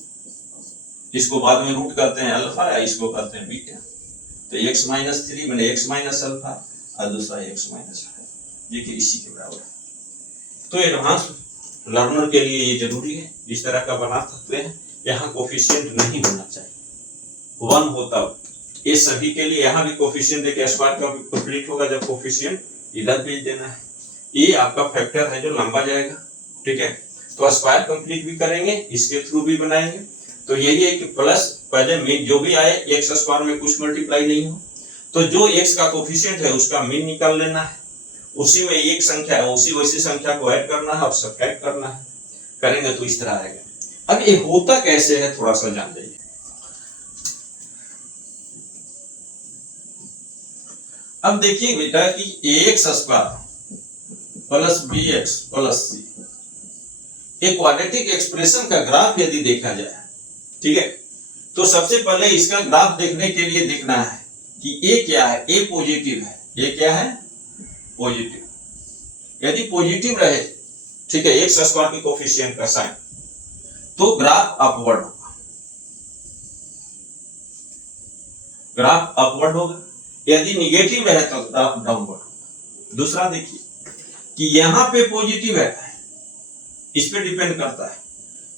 इसको बाद में रूट करते हैं अल्फा, इसको करते हैं बीटा, तो x माइनस 3 माने x माइनस अल्फा और दूसरा x माइनस 5, ये कि इसी के बराबर है। तो एडवांस लर्नर के लिए ये जरूरी है, इस तरह का बना सकते हैं, यहाँ कोफिशिएंट नहीं होना चाहिए, 1 हो तब, ये सभी के लिए यहाँ भी कोफिशिएंट देखिए स्क्वायर का कंप्लीट होगा जब कोफिशिएंट इधर भेज देना है, ये आपका फैक्टर है जो लंबा जाएगा, ठीक है, तो स्क्वायर कंप्लीट भी करेंगे, इसके थ्रू भी बनाएंगे। तो यही है कि प्लस पहले मीन जो भी आए x स्क्वायर में कुछ मल्टीप्लाई नहीं हो, तो जो x का कोफिशिएंट है उसका मीन निकाल लेना है, उसी में एक संख्या है उसी वैसी संख्या को ऐड करना है और सब्ट्रैक्ट करना है, करेंगे तो इस तरह आएगा। अब ये होता कैसे है थोड़ा सा जान जाइए। अब देखिए बेटा कि ax square plus bx plus c, एक क्वाड्रेटिक एक्सप्रेशन का ग्राफ यदि देखा जाए, ठीक है, तो सबसे पहले इसका ग्राफ देखने के लिए देखना है कि a क्या है, a पॉजिटिव है, a क्या है पॉजिटिव, यदि पॉजिटिव रहे, ठीक है, x स्क्वायर की कोफिशिएंट का साइन, तो ग्राफ अपवर्ड होगा, ग्राफ अपवर्ड होगा, यदि निगेटिव रहे तो ग्राफ डाउनवर्ड होगा। दूसरा देखिए कि यहाँ पे पॉजिटिव है, इस पे डिपेंड करता है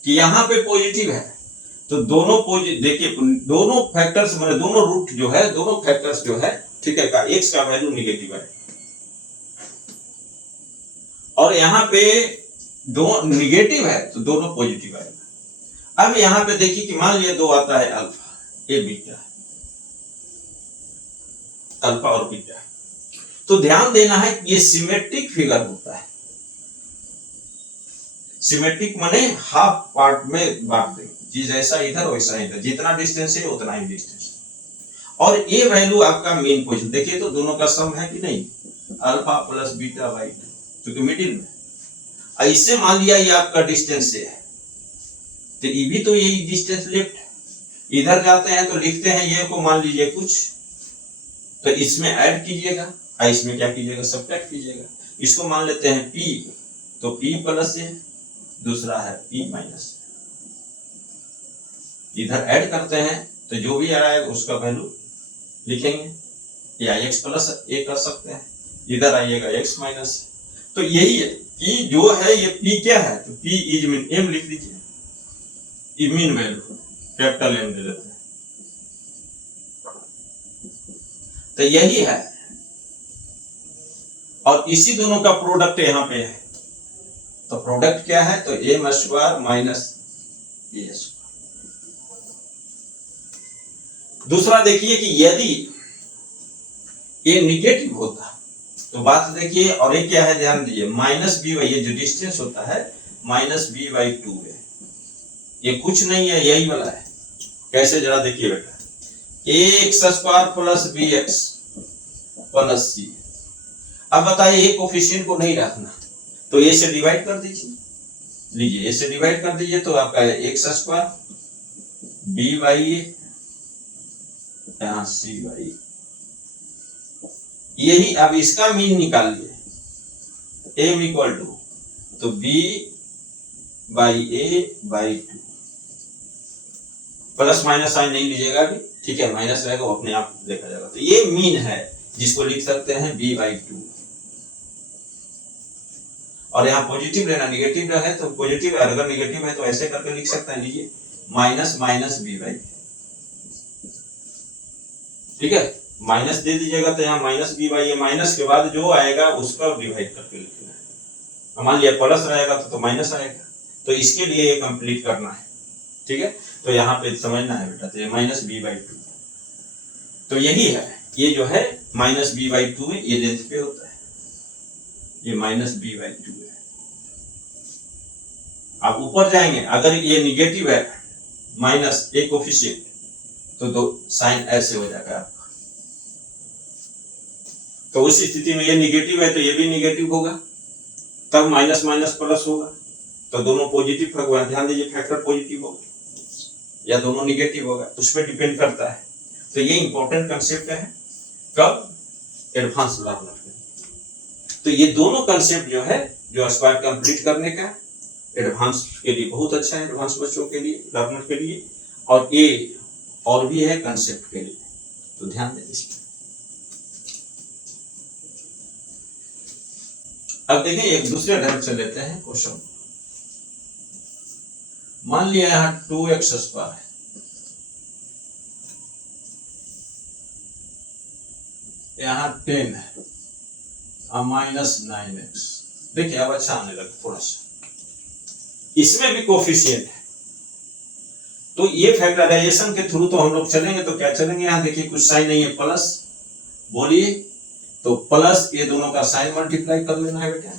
कि यहाँ पे पॉजिटिव है तो दोनों देखिए दोनों फैक्टर्स मतलब दोनों रूट जो है, दोनों फैक्टर्स जो है, ठीक है, का x का वैल्यू निगेटिव है, और यहाँ पे दो निगेटिव है तो दोनों पॉजिटिव आएगा। अब यहाँ पे देखिए कि मान लिया 2 आता है अल्फा, ये बीटा, अल्फा और बीटा, तो ध्यान देना है कि ये सिमेट्रिक फिगर होता है, सिमेट्रिक माने हाफ पार्ट में बांट देंगे, चीज ऐसा इधर वैसा इधर, जितना डिस्टेंस है उतना ही डिस्टेंस। और ये वैल्यू आपका मेन पोजीशन, देखिए तो दोनों का सम है कि नहीं, अल्फा प्लस बीटा बाई 2, क्योंकि मिडिल में। ऐसे मान लिया ये आपका डिस्टेंस है, तो ये भी तो यही डिस्टेंस लेफ्ट, इधर जाते हैं तो लिखते हैं ये को मान लीजिए कुछ, तो इसमें ऐड कीजिएगा, इसमें क्या कीजिएगा, सब्ट्रैक्ट कीजिएगा। इसको मान लेते हैं p, तो p प्लस है, दूसरा है p माइनस, इधर ऐड करते हैं तो जो भी आएगा उसका वैल्यू लिखेंगे, या x प्लस a कर सकते हैं, इधर आइएगा x माइनस। तो यही है कि जो है ये p क्या है, तो p इज मीन, m लिख दीजिए, मीन वैल्यू कैपिटल M दे देते हैं। तो यही है, और इसी दोनों का प्रोडक्ट यहाँ पे है, तो प्रोडक्ट क्या है, तो m square minus a square. दूसरा देखिए कि यदि ये निगेटिव होता तो बात देखिए, और ये क्या है ध्यान दीजिए, माइनस बी बाई, ये जो डिस्टेंस होता है माइनस बी बाई 2 है, ये कुछ नहीं है, यही वाला है। कैसे जरा देखिए बेटा, x square plus b x plus c. अब बताइए ये कोफिशिएंट को नहीं रखना, तो ए से डिवाइड कर दीजिए, लीजिए ए से डिवाइड कर दीजिए, तो आपका x square b by a, यहाँ सी बाई, यही। अब इसका मीन निकालिए, एम इक्वल टू, तो b by a by 2, plus minus sign नहीं लीजिएगा अभी, ठीक है, माइनस रहेगा वो अपने आप देखा जाएगा। तो ये मीन है, जिसको लिख सकते हैं b बाई 2, और यहाँ पॉजिटिव लेना, निगेटिव है तो पॉजिटिव, अगर निगेटिव है तो ऐसे करके लिख सकते हैं, लीजिए माइनस माइनस b बाई, ठीक है, माइनस दे दीजिएगा, तो यहाँ माइनस b बाई, माइनस के बाद जो आएगा उसका डिवाइड करके लिखना है। मान लिया प्लस रहेगा तो माइनस आएगा, तो इसके लिए ये कंप्लीट करना है, ठीक है। तो यहाँ पे समझना है बेटा, तो ये माइनस बी बाई 2, तो यही है, ये जो है माइनस बी बाई 2 है, ये लेंथ पे होता है, ये माइनस बी बाई 2 है। आप ऊपर जाएंगे, अगर ये निगेटिव है माइनस ए कोफिशिएंट, तो दो साइन ऐसे हो जाएगा आपका, तो उस स्थिति में ये निगेटिव है तो ये भी निगेटिव होगा, तब माइनस माइनस प्लस होगा, तो दोनों पॉजिटिव होगा, ध्यान दीजिए फैक्टर पॉजिटिव होगा या दोनों निगेटिव होगा, उस पर डिपेंड करता है। तो ये इंपॉर्टेंट कंसेप्ट है, कब, एडवांस लर्नर के। तो ये दोनों कंसेप्ट जो है, जो स्क्वायर कंप्लीट करने का, एडवांस के लिए बहुत अच्छा है, एडवांस बच्चों के लिए, लर्नर के लिए, और ये और भी है कंसेप्ट के लिए, तो ध्यान दें इसमें। अब देखिए एक दूसरे ढंग से लेते हैं क्वेश्चन। मान लिया यहाँ 2x स्क्वायर है, यहाँ 10 है, और माइनस 9x। देखिए अब अच्छा आने लगा थोड़ा सा, इसमें भी कोफिशिएंट है, तो ये फैक्टराइजेशन के थ्रू तो हम लोग चलेंगे, तो क्या चलेंगे, यहाँ देखिए कुछ साइन नहीं है, प्लस, बोलिए, तो प्लस, ये दोनों का साइन मल्टीप्लाई कर लेना है बेटा,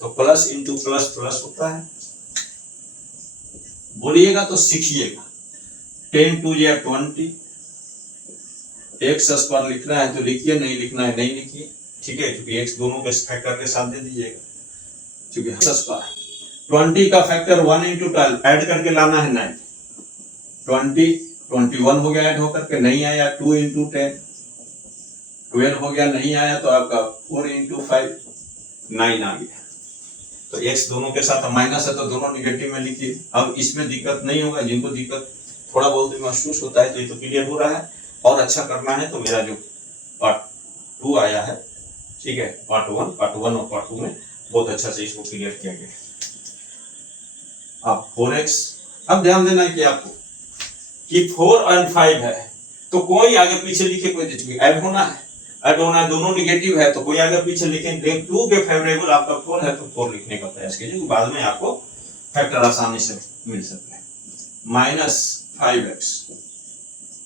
तो प्लस इंटू प्लस प्लस होता है, बोलिएगा तो सीखिएगा। 10 2 या 20, एक्स स्क्वायर लिखना है तो लिखिए, नहीं लिखना है नहीं लिखिए, ठीक है, क्योंकि एक्स दोनों के फैक्टर के साथ दे दीजिएगा, क्योंकि स्क्वायर 20 का फैक्टर 1 इंटू 12 ऐड करके लाना है 9, 20 21 हो गया ऐड होकर के, नहीं आया 2 इंटू 10 12 हो गया, नहीं आया तो आपका 4 इंटू 5 9 आ गया। तो x दोनों के साथ माइनस है तो दोनों निगेटिव में लिखिए। अब इसमें दिक्कत नहीं होगा, जिनको दिक्कत थोड़ा बहुत भी महसूस होता है तो ये तो क्लियर हो रहा है, और अच्छा करना है तो मेरा जो पार्ट 2 आया है, ठीक है, पार्ट 1 और पार्ट 2 में बहुत अच्छा से इसको क्लियर किया गया। अब 4x, अब ध्यान देना है कि आपको कि 4 और 5 है तो कोई आगे पीछे लिखे, कोई ऐड होना है, दोनों निगेटिव है तो कोई आगे पीछे लिखेंगे, 2 के फेवरेबल आपका 4 है तो 4 लिखने का प्रयास कीजिए, बाद में आपको फैक्टर आसानी से मिल सकता है। माइनस 5x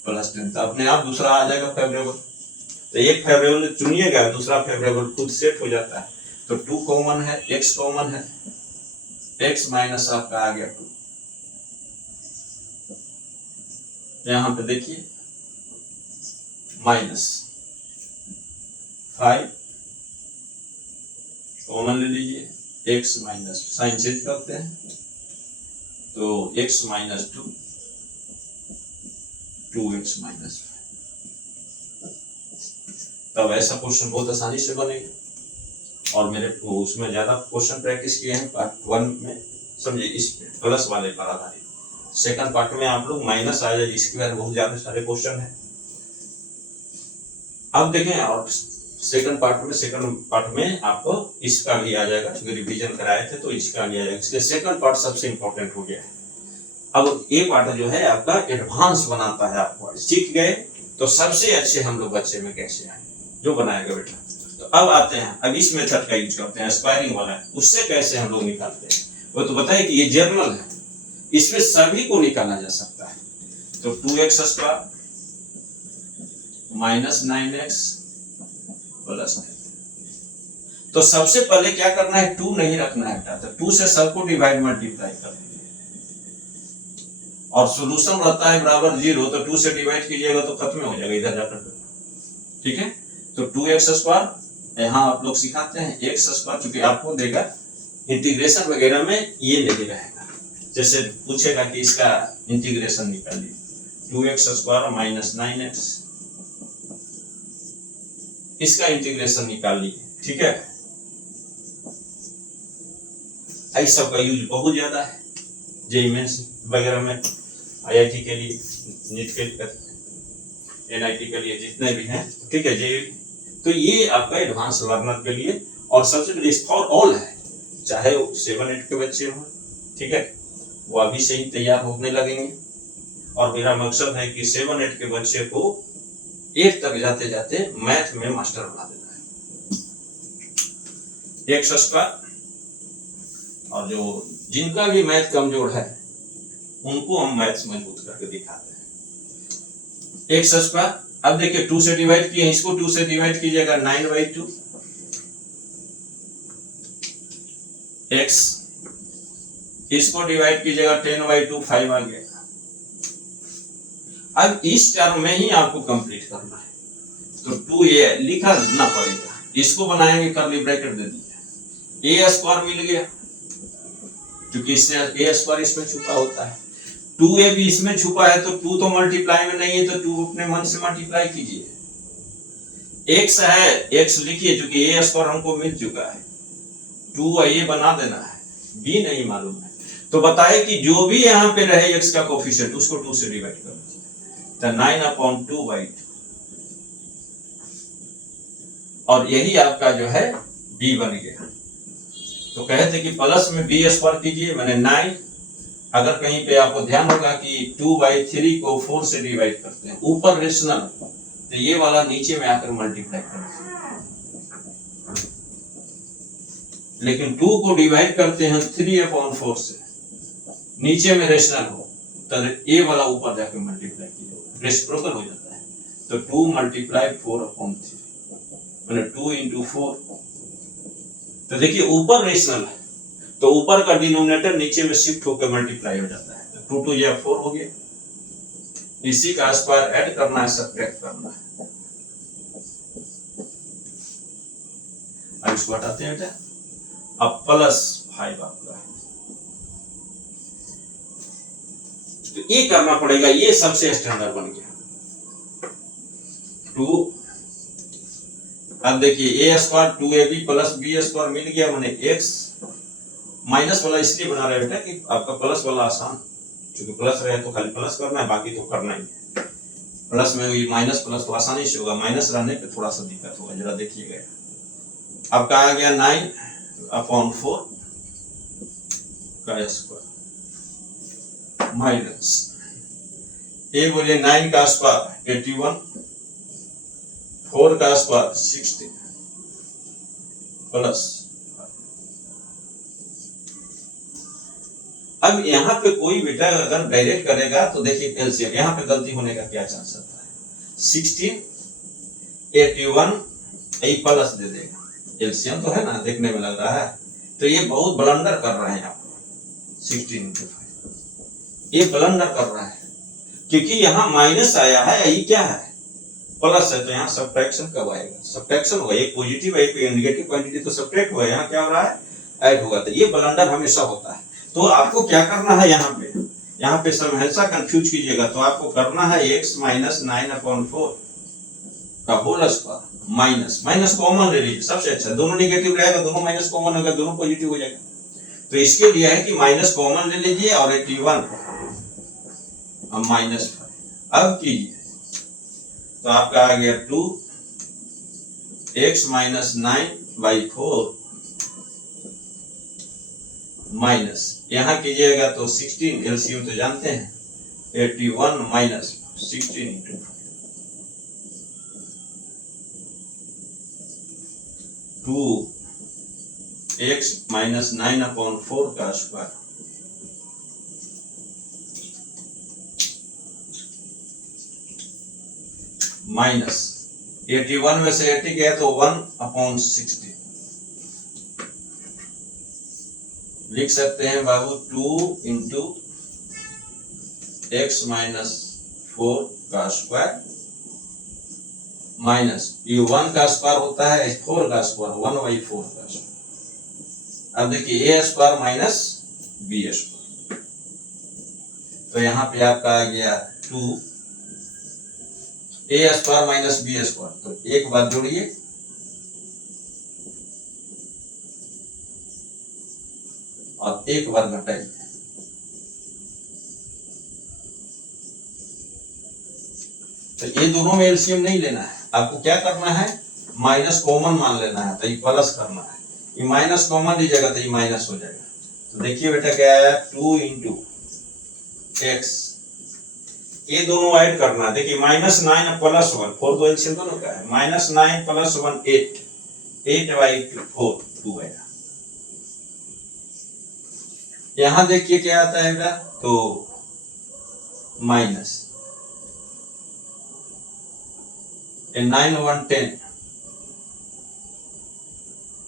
प्लस 10, तो अपने आप दूसरा आ जाएगा फेवरेबल, तो एक फेवरेबल चुनिएगा, दूसरा फेवरेबल खुद सेट हो जाता है, तो 2 कॉमन है, x कॉमन है, x माइनस आपका आ गया 2। यहां पे देखिए माइनस 5 कॉमन ले लीजिए, x माइनस साइन चेंज करते हैं तो x माइनस 2 2x माइनस 5। तब ऐसा क्वेश्चन बहुत आसानी से बनेगा। और मेरे उसमें ज्यादा क्वेश्चन प्रैक्टिस किए हैं पार्ट 1 में, समझे, इस प्लस वाले पर आधारित। सेकंड पार्ट में आप लोग माइनस आ जाए स्क्वायर, बहुत ज्यादा सारे क्वेश्चन है। अब देखें, और सेकंड पार्ट में आपको इसका भी आ जाएगा, क्योंकि रिवीजन कराए थे तो इसका भी आ जाएगा, इसलिए सेकंड पार्ट सबसे इंपॉर्टेंट हो गया है। अब ये पार्ट जो है आपका एडवांस बनाता है, आपको सीख गए तो सबसे अच्छे हम लोग बच्चे में कैसे आए, जो बनाएगा बेटा। तो अब आते हैं, अब इस मेथड का यूज करते हैं, एस्पायरिंग वाला है, उससे कैसे हम लोग निकालते हैं। वो तो बताए कि ये जर्नल है, इसमें सभी को निकाला जा सकता है। तो 2x square minus 9x plus 9। तो सबसे पहले क्या करना है, 2 नहीं रखना है बेटा, तो 2 से सबको डिवाइड मल्टीप्लाई कर दीजिए और सॉल्यूशन रहता है बराबर 0, तो 2 से डिवाइड कीजिएगा तो खत्म हो जाएगा इधर जाकर। ठीक है, तो 2x स्क्वायर यहाँ आप लोग सिखाते हैं, x स्क्वायर चूंकि आपको देगा इंटीग्रेशन वगैरह में ये नहीं रहेगा, जैसे पूछेगा कि इसका इंटीग्रेशन निकालिए, 2x स्क्वायर माइनस 9x, इसका इंटीग्रेशन निकाल लीजिए। ठीक है, इस सब का यूज बहुत ज्यादा है जेईई मेंस वगैरह में, आईआईटी के लिए, नीट के लिए, एनआईटी के लिए, जितने भी हैं। ठीक है, जेईई तो ये आपका एडवांस लर्नर के लिए, और सबसे पहले फॉर ऑल है, चाहे वो 7-8 के बच्चे हों, ठीक है, वो अभी से ही तैयार होने लगेंगे। और मेरा मकसद है कि 7-8 के बच्चे को 8 तक जाते जाते मैथ में मास्टर बना देना है। x स्क्वायर, और जो जिनका भी मैथ कमजोर है उनको हम मैथ्स मजबूत करके दिखाते हैं। x स्क्वायर, अब देखिए 2 से डिवाइड किए, इसको 2 से डिवाइड कीजिएगा 9/2 x, इसको डिवाइड कीजिएगा 10/2 5 आ गया। अब इस टर्म में ही आपको कंप्लीट करना है, तो 2 ये लिखना पड़ेगा, इसको बनाएंगे कर्ली ब्रैकेट दे दीजिए, a स्क्वायर मिल गया, क्योंकि इससे a स्क्वायर इसमें छुपा होता है, 2a भी इसमें छुपा है, तो 2 तो मल्टीप्लाई में नहीं है, तो 2 अपने मन से मल्टीप्लाई कीजिए। x है, x लिखिए, क्योंकि a स्क्वायर हमको मिल चुका है, 2 ये बना देना है, b नहीं मालूम है, तो बताए कि जो भी यहाँ पे रहे x का कोफिशिएंट उसको 2 से डिवाइड कर दीजिए, तो 9/2/2, और यही आपका जो है b बन गया। तो कहते कि प्लस में b स्क्वायर कीजिए, मैंने 9, अगर कहीं पे आपको ध्यान होगा कि 2/3 को 4 से डिवाइड करते हैं, ऊपर रेशनल, तो ये वाला नीचे में आकर मल्टीप्लाई करते हैं, लेकिन 2 को डिवाइड करते हैं 3/4 से, नीचे में रेशनल हो, तो ये वाला ऊपर जाकर मल्टीप्लाई कीजिएगा, रेसिप्रोकल हो जाता है, तो 2 × 4/3 मैंने 2 × 4, तो देखिए ऊपर रेशनल है, तो ऊपर का डिनोमिनेटर नीचे में शिफ्ट होकर मल्टीप्लाई हो जाता है, तो 2 × 4 हो गया, इसी का स्क्वायर ऐड करना है, सब्ट्रैक्ट करना है। अब इसको हटाते हैं बेटा, अब +5 आपका है, तो ये करना पड़ेगा, ये सबसे स्टैंडर्ड बन गया 2। अब देखिए a square 2ab + b square मिल गया, मैंने x माइनस वाला इसलिए बना रहे बेटा कि आपका प्लस वाला आसान, क्योंकि प्लस रहे तो खाली प्लस करना है, बाकी तो करना ही है। प्लस में भी माइनस प्लस तो आसानी से होगा, माइनस रहने पे थोड़ा सा दिक्कत होगा, जरा देखिएगा। आपका आ गया 9/4 का स्क्वायर माइनस, ये बोलिए 9 का स्क्वायर 81, 4 का स्क्वायर 60 प्लस। अब यहाँ पे कोई बेटा अगर डायरेक्ट करेगा तो देखिए एलसीएम, यहाँ पे गलती होने का क्या चांस रहता है, 16 81 ये प्लस दे देगा, एलसीएम तो है ना, देखने में लग रहा है, तो ये बहुत ब्लंडर कर रहे हैं आप, 16 into 5। ये ब्लंडर कर रहा है क्योंकि यहाँ माइनस आया है, ये क्या है प्लस है, तो यहाँ सब्ट्रैक्शन कब आएगा, सब्ट्रैक्शन होगा, एक पॉजिटिव है एक नेगेटिव क्वांटिटी तो सब्ट्रैक्ट हुआ, यहाँ क्या हो रहा है ऐड होगा। तो ये ब्लंडर हमेशा होता है। तो आपको क्या करना है, यहाँ पे सब हमेशा कंफ्यूज कीजिएगा, तो आपको करना है x माइनस 9/4 का whole square minus minus common ले लीजिए, सबसे अच्छा, दोनों नेगेटिव रहेगा, दोनों माइनस कॉमन होगा, दोनों पॉजिटिव हो जाएगा। तो इसके लिए है कि माइनस कॉमन ले लीजिए और 81 माइनस 5 अब कीजिए, तो आपका आ गया 2x माइनस 9/4 माइनस, यहां कीजिएगा तो 16 एलसीएम तो जानते हैं, 81 माइनस 16 into 5 2x माइनस 9/4 का स्क्वायर माइनस 81 में से 80 गया तो 1/60 लिख सकते हैं बाबू, 2 into x माइनस 4 का स्क्वायर माइनस ये 1 का स्क्वायर होता है 4 का स्क्वायर 1/4 का स्क्वायर। अब देखिए a square minus b square, तो यहाँ पे आपका आ गया 2 a square minus b square, तो एक बार जोड़िए और एक बार घटाइए, तो ये दोनों में एलसीएम नहीं लेना है, आपको क्या करना है माइनस कॉमन मान लेना है, तो ये प्लस करना है, ये माइनस कॉमन लीजिएगा तो ये माइनस हो जाएगा। तो देखिए बेटा क्या आया 2 into x, ये दोनों ऐड करना है, देखिए माइनस 9 प्लस 1 4 तो एलसीएम दोनों का है, माइनस 9 प्लस 1 8 8/4 2 आएगा। यहां देखिए क्या आता है बेटा, तो माइनस 9 1 10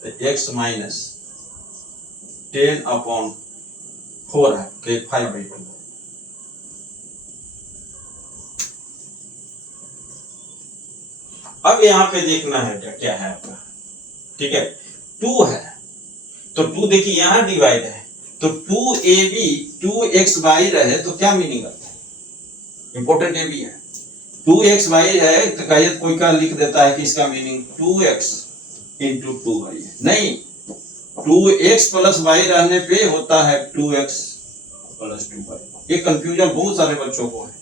तो x माइनस 10/4 है, तो 5/2। अब यहाँ पे देखना है क्या है आपका, ठीक है 2 है, तो 2 देखिए यहाँ डिवाइड है, तो 2ab 2xy रहे तो क्या मीनिंग आता है, इंपॉर्टेंट ab है, 2xy है तो कायद कोई का लिख देता है कि इसका मीनिंग 2x into 2y है, नहीं 2x प्लस y रहने पे होता है 2x प्लस 2y। ये कंफ्यूजन बहुत सारे बच्चों को है,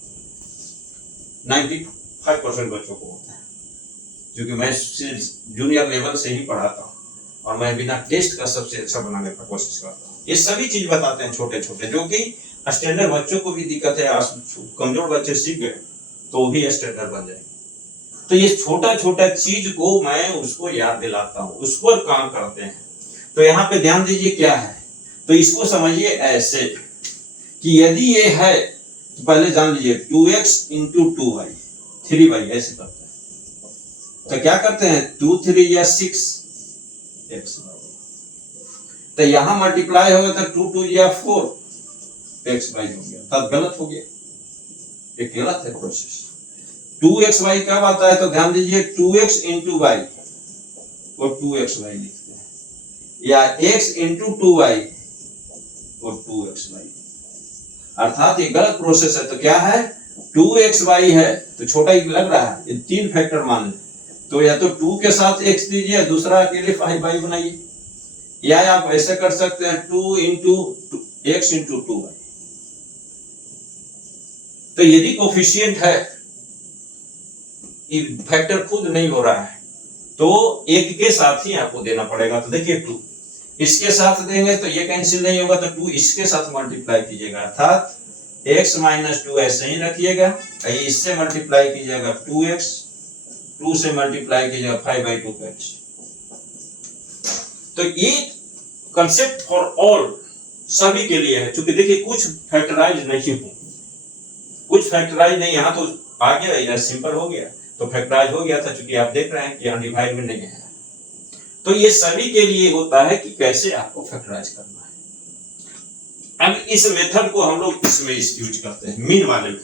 95% बच्चों को होता है, क्योंकि मैं जूनियर लेवल से ही पढ़ाता हूँ और मैं बिना टेस्ट का सबसे अच्छा बनाने का कोशिश करता हूँ। ये सभी चीज बताते हैं छोटे छोटे, जो कि स्टैंडर्ड बच्चों को भी दिक्कत है, कमजोर बच्चे सीख गए तो भी स्टैंडर्ड बन जाएंगे। तो ये छोटा छोटा चीज को मैं उसको याद दिलाता हूँ, उस पर काम करते हैं। तो यहाँ पे ध्यान दीजिए क्या है, तो इसको समझिए ऐसे कि यदि ये है तो पहले जान लीजिए 2x into 2y 3y ऐसे करते हैं, तो क्या करते हैं 2 3 या 6 x, तो यहां मल्टीप्लाई होगा तो 2 2 या 4 xy हो गया, तब गलत हो गया, ये गलत है प्रोसेस। 2xy कब आता है, तो ध्यान दीजिए 2x into y और 2xy लिखते हैं, या x into 2y और 2xy, अर्थात ये गलत प्रोसेस है। तो क्या है 2xy है तो छोटा ही लग रहा है, ये 3 फैक्टर मान लें, तो या तो 2 के साथ x दीजिए, दूसरा अकेले 5y बनाइए, या आप ऐसे कर सकते हैं 2 into x into 2y। तो यदि कोफिशिएंट है, फैक्टर खुद नहीं हो रहा है, तो एक के साथ ही आपको देना पड़ेगा। तो देखिए 2 इसके साथ देंगे तो ये कैंसिल नहीं होगा, तो 2 इसके साथ मल्टीप्लाई कीजिएगा, अर्थात x माइनस 2 ऐसे ही रखिएगा, इससे मल्टीप्लाई कीजिएगा 2x, 2 से मल्टीप्लाई कीजिएगा 5/2 x। तो ये कंसेप्ट फॉर ऑल सभी के लिए है, क्योंकि देखिए कुछ फैक्टराइज नहीं हो, कुछ फैक्टराइज नहीं, यहाँ तो आ गया, इधर सिंपल हो गया तो फैक्टराइज हो गया था, क्योंकि आप देख रहे हैं कि यहाँ डिवाइड में नहीं है। तो ये सभी के लिए होता है कि कैसे आपको फैक्टराइज करना है। अब इस मेथड को हम लोग इसमें यूज करते हैं मीन वाले में।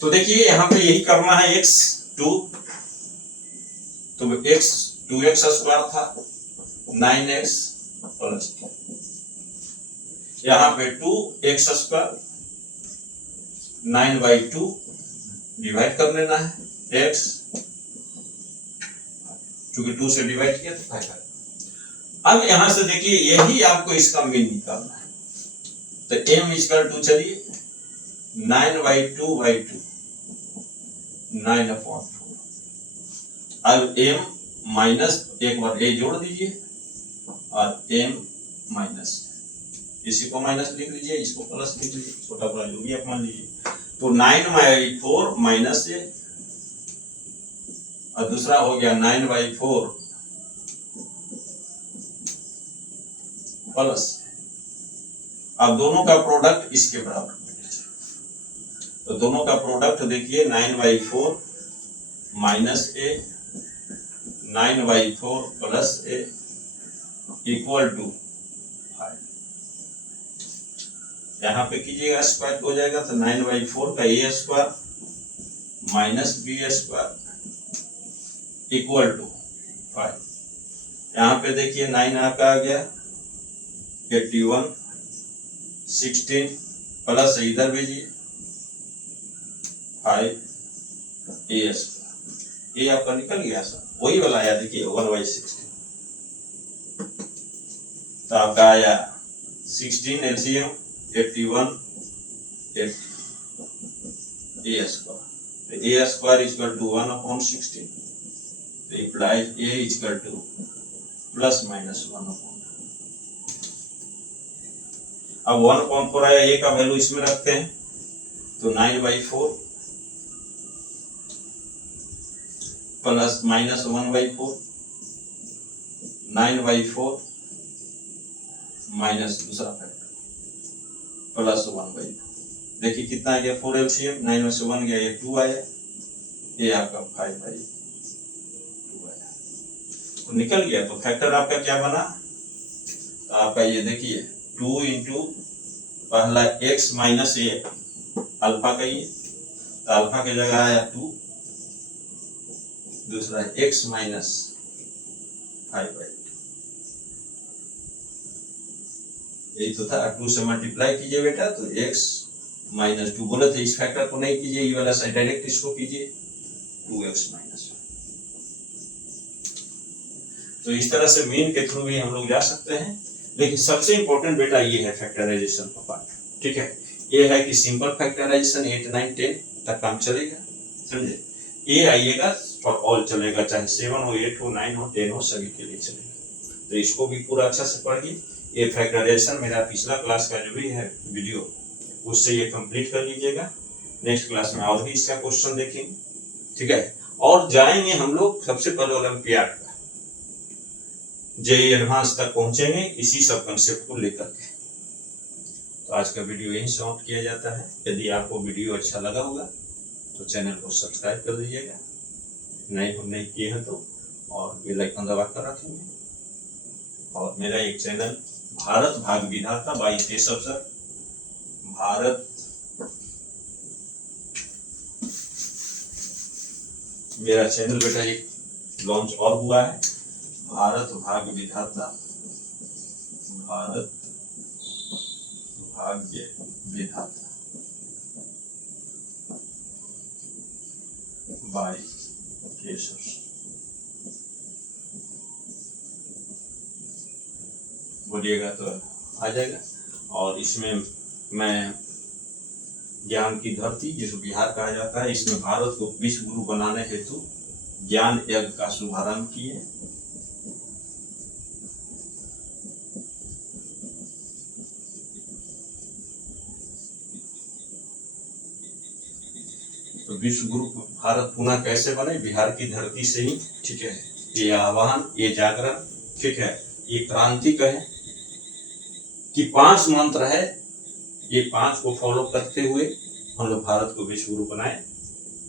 तो देखिए यहाँ पे यही करना है x2, तो x 2x स्क्वायर था 9x प्लस यहाँ पे 2x स्क्वायर 9/2 डिवाइड कर लेना है x, क्योंकि 2 से डिवाइड किया तो 5। अब यहां से देखिए यही आपको इसका मीन निकालना है, तो m इक्वल टू चलिए 9/2/2 9/4। अब m माइनस एक बार a जोड़ दीजिए और m माइनस, इसी को माइनस लिख लीजिए, इसको प्लस लिख लीजिए, छोटा बड़ा जो भी आप मान लीजिए। तो 9/4 माइनस a और दूसरा हो गया 9/4 प्लस, अब दोनों का प्रोडक्ट इसके बराबर, तो दोनों का प्रोडक्ट देखिए 9/4 minus a 9/4 plus a equal to 5। यहाँ पे कीजिएगा स्क्वायर हो जाएगा, तो 9/4 का a square minus b square equal to 5। यहाँ पे देखिए 9 आपका आ गया 81 16 प्लस इधर भेजिए 5a स्क्वायर, ये आपका निकल गया सर, वही वाला आया देखिए 1/16। तो आपका आया 16 एलसीएम 81 80 a स्क्वायर, तो a स्क्वायर इक्वल टू 1/16, तो implies a equal to plus minus 1/2। अब 1/4 आया, a का वैल्यू इसमें रखते हैं, तो 9/4 प्लस माइनस 1/4 9/4 माइनस दूसरा फैक्टर प्लस 1/4। देखिए कितना आ गया 4 एलसीएम, 9 में से 1 गया, ये 2 आया, ये आपका 5/2 आया, तो निकल गया। तो फैक्टर आपका क्या बना, तो आपका ये देखिए 2 इंटू पहला x माइनस a अल्फा का, ये तो अल्फा की जगह आया 2, दूसरा x माइनस 5/2, यही तो था। 2 से मल्टीप्लाई कीजिए बेटा, तो x माइनस 2 बोले थे, इस फैक्टर को नहीं कीजिए, ये वाला साइड डायरेक्ट इसको कीजिए 2x माइनस। तो इस तरह से मीन के थ्रू भी हम लोग जा सकते हैं, लेकिन सबसे इंपॉर्टेंट बेटा ये है फैक्टराइजेशन का पार्ट, ठीक है। ये है कि सिंपल फैक्टराइजेशन 8 9 10 तक काम चलेगा, समझे। ये आइएगा फॉर ऑल चलेगा, चाहे 7 हो 8 हो 9 हो 10 हो, सभी के लिए चलेगा। तो इसको भी पूरा अच्छा से पढ़िए। ये फैक्टराइजेशन मेरा पिछला क्लास का जो भी है वीडियो, उससे ये कंप्लीट कर लीजिएगा। नेक्स्ट क्लास में और भी इसका क्वेश्चन देखेंगे, ठीक है। और जाएंगे हम लोग सबसे पहले ओलंपियाड का, जेईई एडवांस तक पहुंचेंगे इसी सब कंसेप्ट को लेकर के। तो आज का वीडियो यहीं समाप्त किया जाता है। यदि आपको वीडियो अच्छा लगा होगा तो चैनल को सब्सक्राइब कर दीजिएगा, नहीं किए हैं तो, और बेल आइकन दबा कर रखेंगे। और मेरा एक चैनल भारत भाग विधाता बाई केशव सर, भारत मेरा चैनल बेटा एक लॉन्च और हुआ है, भारत भाग विधाता, भारत भाग्य विधाता बाई केशव। बोलिएगा तो आ जाएगा। और इसमें मैं ज्ञान की धरती जिसे बिहार कहा जाता है, इसमें भारत को विश्व गुरु बनाने हेतु ज्ञान यज्ञ का शुभारंभ किए। तो विश्व गुरु भारत पुनः कैसे बने, बिहार की धरती से ही, ठीक है। ये आह्वान, ये जागरण, ठीक है, ये क्रांति कहे कि 5 मंत्र है, ये 5 को फॉलो करते हुए हम लोग भारत को विश्व गुरु बनाए।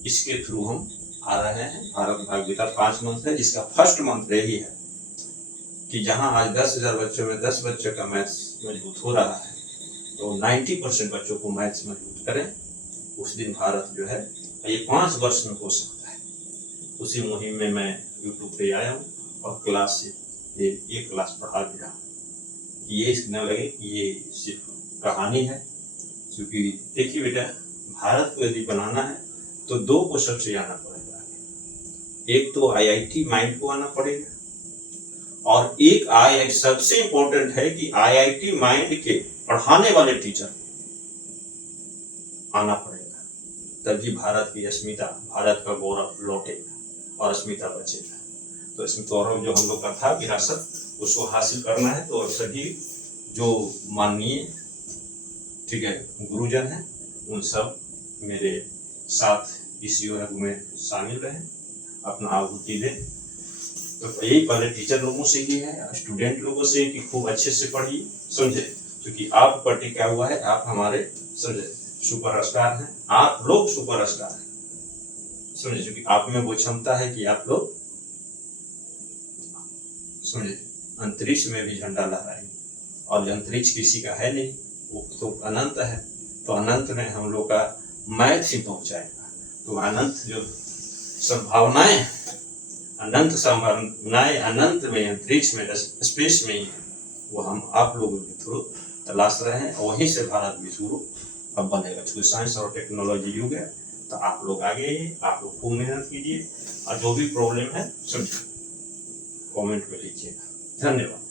इसके थ्रू हम आ रहे हैं। भारत भाग विधाता 5 मंत्र है, जिसका फर्स्ट मंत्र यही है कि जहां आज 10,000 बच्चों में 10 बच्चों का मैथ्स मजबूत हो रहा है, तो 90% बच्चों को मैथ्स में यूज करें, उस दिन भारत जो है ये 5 वर्ष में हो सकता है। उसी मुहिम में मैं यूट्यूब पे आया हूँ और क्लास ये क्लास पढ़ा भी रहा हूँ कि ये न लगे कि ये सिर्फ कहानी है। क्योंकि देखिए बेटा, भारत को यदि बनाना है तो 2 को सबसे आना पड़ेगा। एक तो IIT माइंड को आना पड़ेगा और एक सबसे इंपॉर्टेंट है कि IIT माइंड के पढ़ाने वाले टीचर आना पड़ेगा, तभी भारत की अस्मिता, भारत का गौरव लौटेगा और अस्मिता बचेगा। तो इसमें गौरव जो हम लोग का था विरासत, उसको हासिल करना है। तो सभी जो माननीय ठीक है गुरुजन हैं, उन सब मेरे साथ इस योग में शामिल रहें, अपना आहुति दें। तो यही पहले टीचर लोगों से ही है, स्टूडेंट लोगों से कि खूब अच्छे से पढ़िए, समझे, क्योंकि आप पर टिका हुआ है, आप हमारे समझे सुपरस्टार हैं, आप लोग सुपरस्टार हैं, समझे, क्योंकि आप में वो क्षमता है कि आप लोग समझे अंतरिक्ष में भी झंडा लहराएंगे। और अंतरिक्ष किसी का है नहीं, वो तो अनंत है, तो अनंत में हम लोग का मैथ ही पहुंचाएगा। तो अनंत जो संभावनाएं, अनंत संभावनाएं अनंत में, अंतरिक्ष में, स्पेस में ही है, वो हम आप लोगों के थ्रू तलाश रहे हैं और वहीं से भारत भी शुरू अब बनेगा। क्योंकि साइंस और टेक्नोलॉजी युग है, तो आप लोग आगे आइए, आप लोग खूब मेहनत कीजिए और जो भी प्रॉब्लम है समझिए कमेंट में लीजिएगा। धन्यवाद।